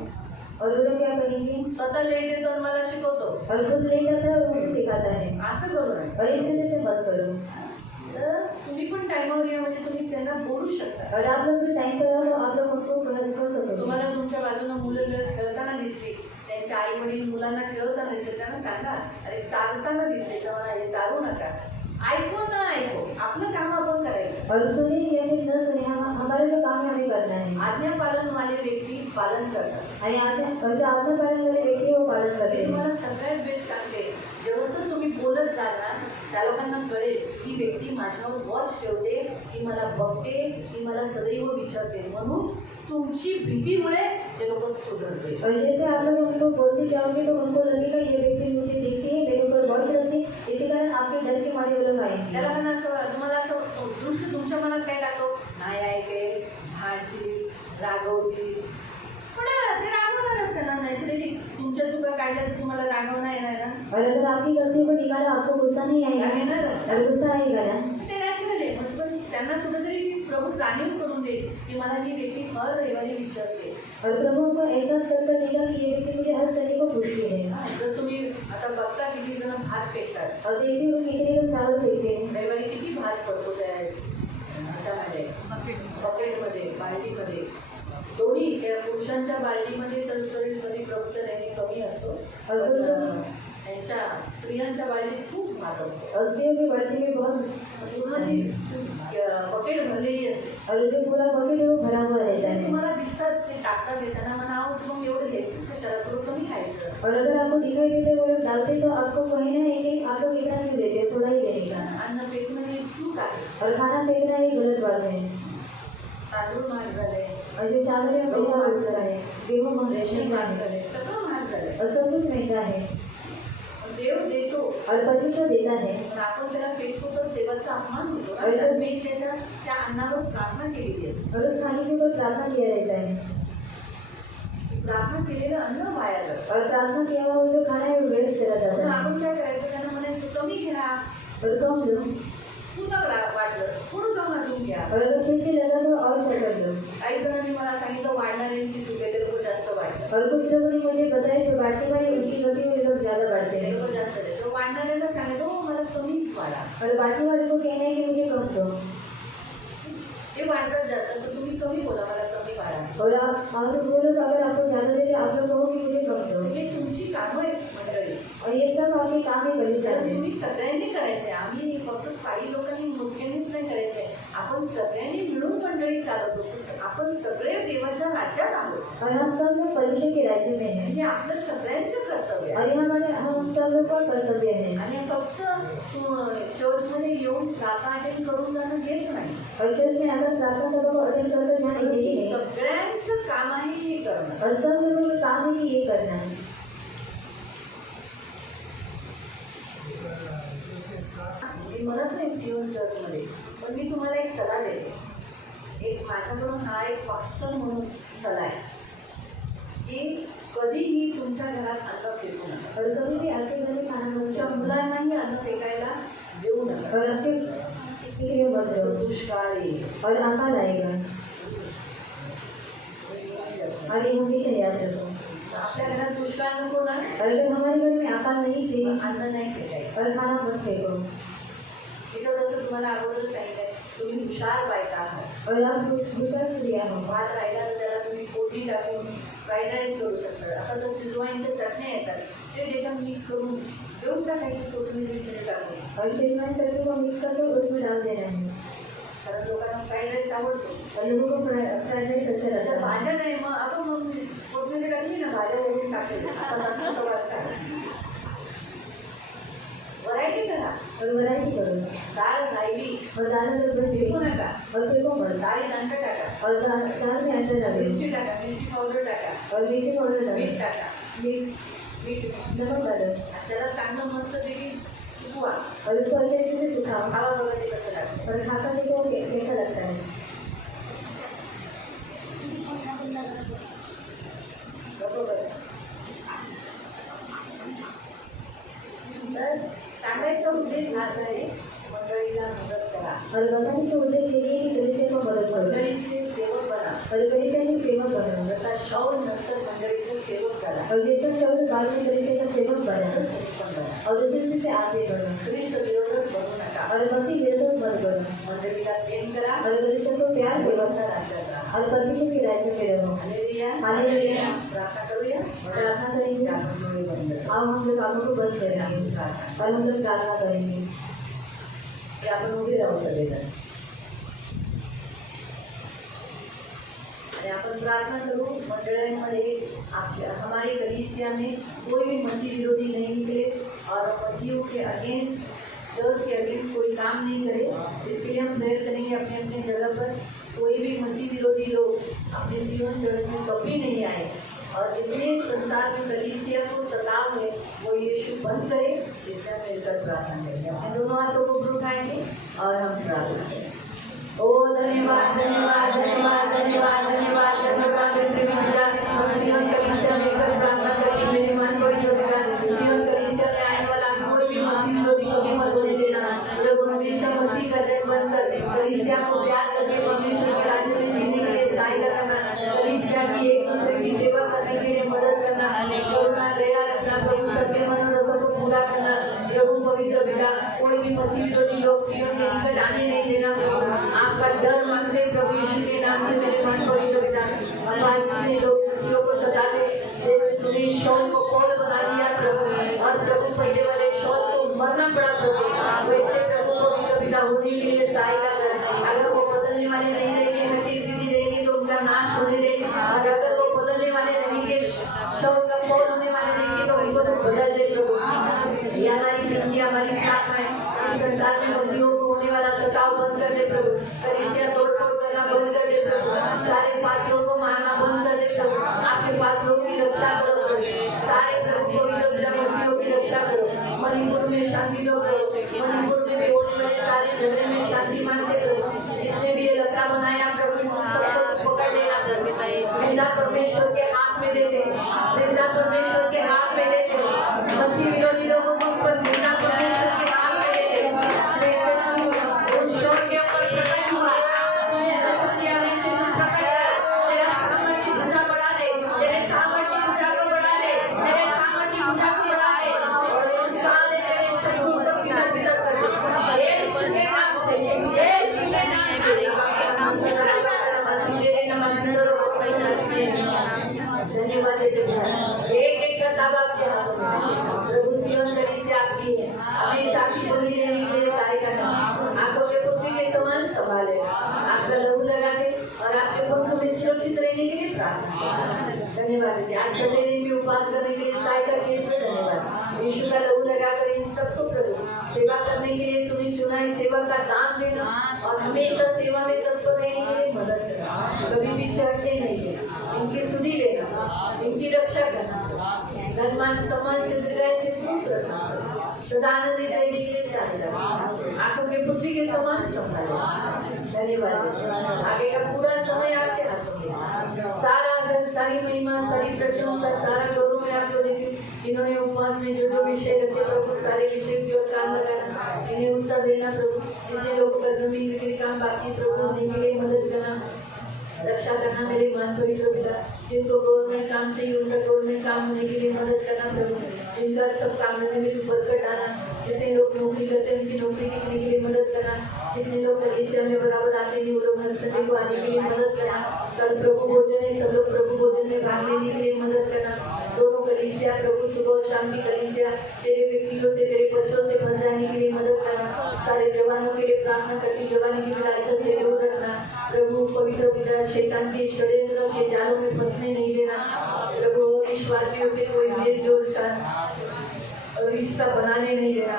और वो लोग क्या करेंगे स्वतः लेट येतो आणि मला शिकवतो. और खुद लेट आता है और मुझे सिखाता है. असं करू नये. और इस तरह से मत करो. तर तुम्ही पण टायमावर या, म्हणजे तुम्ही त्यांना बोलू शकता. और आप लोग भी टाइम पर आओ तो आप लोग उनको कर सकोगे. तुम्हाला तुमच्या बाजूला मुलं खेळताना दिसली, त्यांच्या आई वडील मुलांना खेळताना दिसले, त्यांना सांगा अरे चालताना दिसले तर मला हे चालू नका. ऐको ना ऐको, आपलं काम आपण करायचं. और सुने या फिर न सुने हमारा जो काम है हमें करना है. आज्ञा पालन वाले व्यक्ती पालन करतात. आणि जो आज्ञा पालन वाले व्यक्ती वो पालन मी करते हैं. तुम्हाला सगळ्यात बेस्ट सांगते, जेव्हा तुम्ही बोलत जाल ना त्या लोकांना कळेल ही व्यक्ती माझ्यावर वॉच ठेवते, ही मला बघते, ही मला सदैव विचारते. म्हणून तुमची भीतीमुळे ते लोक सुधरते. और जैसे आप लोग उनको बोलते जाओगे तो उनको लगेगा ये व्यक्ति मुझे देखती है, मेरे ऊपर वॉच रखती है, इसी कारण आपके डर के मारे वो लोग आएंगे. त्या लोकांना असं तुम्हाला असं दृष्ट तुमच्या मनात काय टाकतो, नाही ऐकेल, भांडतील, रागवतील. पण ते रागवणारच त्यांना नॅचरली. तुमच्या चुका काढल्या तर तुम्हाला रागवणार येणार ना. और अगर आपकी गलती को निकाला आपको गुस्सा नहीं आएगा और गुस्सा आएगा ना. ते नॅचरल आहे. पण त्यांना कुठेतरी प्रभू जाणीव करून देईल की मला ही व्यक्ती हर रविवारी विचारते. और प्रभु को एहसास कर देगा कि ये व्यक्ति मुझे हर संडे को पूछती है. जर तुम्ही आता बघता किती जण भात फेकतात, और देखते हो कितने लोग चावल फेंकते हैं. रविवारी किती भात पडतो त्या ह्याच्यामध्ये, बकेटमध्ये, बाल्टीमध्ये. दोन्ही त्या पुरुषांच्या बाल्टीमध्ये तर कधी प्रभूचा नेहमी कमी असतो, पण त्यांच्या स्त्रियांच्या बाल्टीत खूप भात असतो. और स्त्रियों की बाल्टी में बहुत पूर्ण ती बकेट भरलेली असते. और जो पूरा बकेट है वो भरा हुआ रहता है. तुम्हाला दिसतात ते टाकतात देताना, म्हणा मग एवढं घ्यायचं कशाला, थोडं कमी खायचं. और अगर आपको दिखाई देते वो लोग डालते तो आपको कहना है कि आप लोग इतना क्यों देते हो, थोड़ा ही देने का. अन्न फेकणं हे चूक आहे. और खाना फेंकना ही गलत बात है. तांदूळ महाग झाले, और जो चावल है महंगा हो चुका है, गेहूँ महंगा रेशन महाग है झाले, सगळं महाग झालंय. और सब कुछ महंगा है. देव देतो और परमेश्वर देता है. पण आपण त्याला फेकतो तर देवाचा अपमान होतो ना. और तर मी त्या अन्नावर प्रार्थना केलेली असते. और उस खाने के ऊपर प्रार्थना किया रहता है. प्रार्थना केलेलं अन्न वाया जातं. और प्रार्थना किया हुआ वो जो खाना है वो वेस्ट चला जाता म्हणून है. आपण काय करायचं, त्यांना म्हणायचं कमी घ्या, और कम लो. पुन्हा वाटलं थोडं कम वाटून घ्या. और अगर फिर से लगा तो और सा कर लो. काही जणांनी मला सांगितलं वाढणाऱ्यांची चूक आहे, ते लोक जास्त वाढतात. और कुछ लोगों ने मुझे बताया जो बांटने वाले उनकी गलती में लोग ज्यादा बांटते ते हैं. लोक जास्त देतात. तर वाढणाऱ्यांना सांगितलं हो मला कमीच वाढा. और बांटने वाले को कहना है कि मुझे कम दो. ते वाढतात जास्त, तर तुम्ही कमी बोला, मला कमी वाढा. और आप वो लोग अगर आपको ज्यादा देते आप लोग कहो कि मुझे कम दो. हे तुमची कामं आहेत मंडळी. और ये सब आपके काम में गलत तर जाते हैं. तुम्ही सगळ्यांनी करायचंय. आम्ही फक्त काही लोकांनी मोजक्यांनीच नाही करायचंय. आपण सगळ्यांनी मिळून मंडळी चालवतो. आपण सगळे देवाच्या राज्यात आहोत. और हम सब लोग परमेश्वर के राज्य में हैं. हे आपलं सगळ्यांचं कर्तव्य आहे. और हम सब लोग का कर्तव्य है. आणि फक्त चर्चमध्ये येऊन प्रार्थना अटेंड करून जाणं हेच नाही. और चर्च में अगर प्रार्थना सभा को अटेंड करते जाने के लिए सगळ्यांचं काम आहे हे करणं. और सब लोगों का काम है कि ये करना है. मी म्हणत नाही सियोन चर्चमध्ये, पण मी तुम्हाला एक सल्ला देते. एक माझ्याकडून हा एक पास्टर म्हणून सल्ला आहे की कधीही तुमच्या घरात अन्न फेकू नका. और कभी भी आपके घर में खाना तुमच्या मुलांनाही अन्न फेकायला देऊ नका. और आपके लिए मत रहो. दुष्काळ येईल. और अकाल आएगा. और ये हमेशा याद रखो. आपल्या घरात दुष्काळ नको ना, और अगर हमारे घर में अकाल नहीं चाहिए अन्न नाही फेकायचं. और खाना मत फेंको. तिथं जसं तुम्हाला अगोदर सांगितलंय, तुम्ही हुशार बायका आहात. और आप हुशार स्त्रिया हो. भात राहिला तर त्याला तुम्ही फोडणी टाकून फ्राईड राईस करू शकता. आता जर सिजवाईनच्या चटण्या येतात ते त्याच्यात मिक्स करून देऊन टाकायची कोथिंबीर टाकून. और शेजवान चटनी को मिक्स करके उसमें डाल देना है. कारण लोकांना फ्राईड राईस आवडतो. और लोगों को फ्राइड राइस अच्छा त्याच्या लगता है. भाज्या नाही, मग आता मग कोथिंबीर टाकली ना, भाज्या वरून टाकले. व्हरायटी करा. और वैरायटी करो. डाळ राहिली और दाल में बच फेकू गई नका. और फेंको मत. डाळीत अंड टाका, और दाल में अंडा डालो. मिरची टाका, मिरची पावडर टाका, और मिर्ची पाउडर मीठ डालो. टाका. मीठ मीठ नमक डालो त्याला चांगलं मस्त पैकी सुकवा और उसको अच्छे से सुखाओ खावा बघा ते कसं लागतं और खाकर देखो कैसा लगता है। बरोबर तर सांगायचा उद्देश हाच आहे मंडळीला मदत करा और बताने का उद्देश्य ये है कि कलीसिया को मदद करो मंडळीचे सेवक बना और कलीसिया की सेवा करो जसा शाऊल नंतर मंडळीचं सेवक करा और जैसे शब्द बाद में कलीसिया का सेवक बना तसं पण बना और उसी से आगे बढ़ो ख्रिस्त विरोधक बनू नका और मसीह विरोध मत करो मंडळीला प्रेम करा और कलीसिया को प्यार करो देवाचा राज्यात राहा और परमेश्वर के राज्य में रहो। Hallelujah hallelujah. प्रार्थना करूया प्रार्थना करेंगे आपण डोळे बंद करू. अब हम लोग आंखों को बंद करेंगे और हम लोग प्रार्थना करेंगे। की आपण उभे राहू सगळेजण आणि आपण प्रार्थना करू मंडळांमध्ये आपल्या हमारे कलीसिया में कोई भी मसीह विरोधी नहीं निकले और मसीहों के अगेंस्ट चर्च के अगेंस्ट कोई काम नहीं करे। इसके लिए हम प्रेयर करेंगे अपने अपने जगह पर कोई भी मसीह विरोधी लोग अपने जीवन चर्च में कभी नहीं आए और जितने संसार में कलीसिया को सताव है वो यीशु बंद करे। इससे हम मिलकर प्रार्थना करेंगे अपने दोनों हाथों को ऊपर उठाएंगे और हम प्रार्थना करेंगे। ओ धन्यवाद धन्यवाद धन्यवाद धन्यवाद धन्यवाद धन्यवाद जीवन कलीसिया मिलकर प्रार्थना करेंगे। मेरे मन को जीवन कलीसिया में आने वाला कोई भी मसीह विरोधी कभी मत होने देना। प्रभु हमेशा मसीह का जय बनकर कलीसिया को प्यार करके परमेश्वर के राज्य में जीने के लिए सहायता करना, कलीसिया की एक दूसरे की सेवा करने के लिए मदद करना, करुणा दया रखना, प्रभु सबके मनोरथों को पूरा करना। प्रभु पवित्र पिता कोई भी मसीह विरोधी लोग जीवन के निकट आने नहीं देना। आपका डर मांगते प्रभु यीशु के नाम से मेरे मन पवित्र पिता हमारे कितने लोग मसीहों को सताते जैसे सुनी शौल को कौल बना दिया प्रभु और प्रभु पहले वाले शौल को मरना पड़ा प्रभु वैसे प्रभु पवित्र पिता होने के लिए सहायता कर। अगर वो बदलने वाले नहीं रहेंगे हठी सीधी रहेंगे तो उनका नाश होने देंगे और अगर वो बदलने वाले रहेंगे शौल का कौल होने वाले रहेंगे तो उनको तो बदल दे प्रभु। ये हमारी जिंदगी हमारी प्रार्थना है इस संसार में मसीहों को होने वाला सताव बंद कर दे प्रभु। कलीसिया तोड़फोड़ करना बंद कर दे प्रभु। सारे पात्रों को मारना बंद कर दे प्रभु। आपके पात्रों की रक्षा करो प्रभु। सारे प्रभु को मसीहों की रक्षा करो। मणिपुर में शांति दो प्रभु। मणिपुर में भी होने वाले सारे झगड़े में शांति मांगते प्रभु। जिसने भी ये लता बनाया प्रभु सबको पकड़ लेना जिंदा परमेश्वर के हाथ में देते जिंदा परमेश्वर के हाथ में देते मसीह विरोधी लोगों को जिंदा परमेश्वर के हाथ में देते उस शोर के ऊपर प्रकट हुआ तेरा सामर्थ्य पूजा बढ़ा दे तेरे सामर्थ्य पूजा को बढ़ा दे तेरे सामर्थ्य पूजा को बढ़ा दे और इंसान तेरे शत्रु को पिता पिता कर दे यीशु के नाम से यीशु के नाम से तेरे नाम से धन्यवाद देते हैं। एक एक करताब आपके हाथों में प्रभु जीवन कलीसिया आपकी है हमेशा आपकी बोली देने के लिए सहायता करना आंखों के पुत्री के समान संभाले आपका लहू लगा दे और आपके पंखों में सुरक्षित रहने के लिए प्रार्थना धन्यवाद देते आज सटे दिन भी उपवास करने के लिए सहायता के लिए धन्यवाद। यीशु का लहू लगाकर इन सबको प्रभु सेवा करने के लिए तुम्हें चुना है सेवा का दान देना और हमेशा सेवा में तत्पर रहने के लिए मदद करना कभी भी चढ़ते नहीं देना इनकी सुधी लेना इनकी रक्षा करना धनमान सम्मान से दीर्घायु से दूर रखना सदानंदित रहने के लिए सहायता आंखों के पुत्री के समान संभाले धन्यवाद। आगे का पूरा समय आपके हाथों में सारा धन सारी महिमा सारी प्रशंसा सारा गौरव में आपको देती इन्होंने उपवास में जो जो विषय रखे प्रभु सारे विषय की ओर काम लगाना इन्हें उत्तर देना प्रभु जितने लोगों का जमीन बिक्री काम बाकी प्रभु उनके लिए मदद करना रक्षा करना मेरे मन पवित्र पिता जिनको गवर्नमेंट काम चाहिए उनका गवर्नमेंट काम होने के लिए मदद करना प्रभु जिनका सब काम में भी बरकत आना जितने लोग नौकरी करते हैं उनकी नौकरी टिकने के लिए मदद करना जितने लोग कलीसिया में बराबर आते हैं वो लोग हर संडे को आने के लिए मदद करना कल प्रभु भोजन है सब लोग प्रभु भोजन में भाग लेने के लिए मदद करना दोनों कलीसिया प्रभु सुबह और शाम की कलीसिया तेरे व्यक्तियों से तेरे बच्चों से बन जाने के लिए मदद करना सारे जवानों के लिए प्रार्थना करती जवानी की विलासा से दूर रखना प्रभु पवित्र पिता शैतान के षड्यंत्रों के जालों में फंसने नहीं देना प्रभु विश्वासियों से कोई मेल जोल रिश्ता बनाने नहीं देना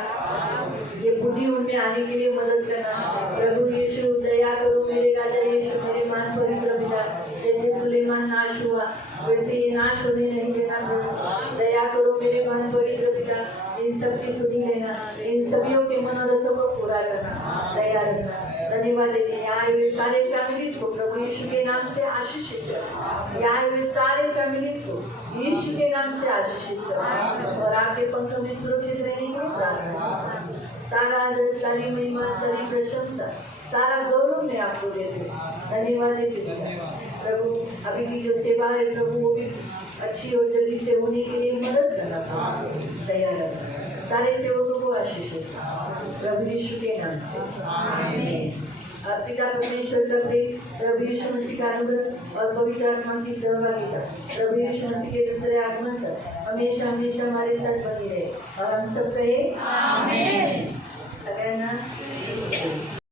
ये बुद्धि उनमें आने के लिए मदद करना प्रभु यीशु दया करो मेरे राजा यीशु मेरे मान पवित्र पिता जैसे सुलेमान नाश हुआ वैसे ये नाश होने नहीं देना प्रभु दया करो मेरे दया रखना। धन्यवाद देते हैं आए हुए सारे फैमिलीज को प्रभु यीशु के नाम से आशीषित करो। आए हुए सारे फैमिलीज को यीशु के नाम से आशीषित करो और आपके पंखों में सुरक्षित रहने के लिए प्रार्थना। सारा आदर, सारी महिमा, सारी प्रशंसा, सारा गौरव मैं आपको देते हैं। धन्यवाद देते हैं प्रभु। अभी की जो सेवा है प्रभु वो भी अच्छी और जल्दी से होने के लिए मदद करना तैयार रखना। सारे सेवकों को आशीष प्रभु यीशु के नाम से आमीन। पिता परमेश्वर का प्रेम, प्रभु यीशु मसीह का अनुग्रह और पवित्र आत्मा की सहभागिता प्रभु यीशु मसीह के दूसरे आगमन तक हमेशा हमेशा हमारे साथ बनी रहे और हम सब कहे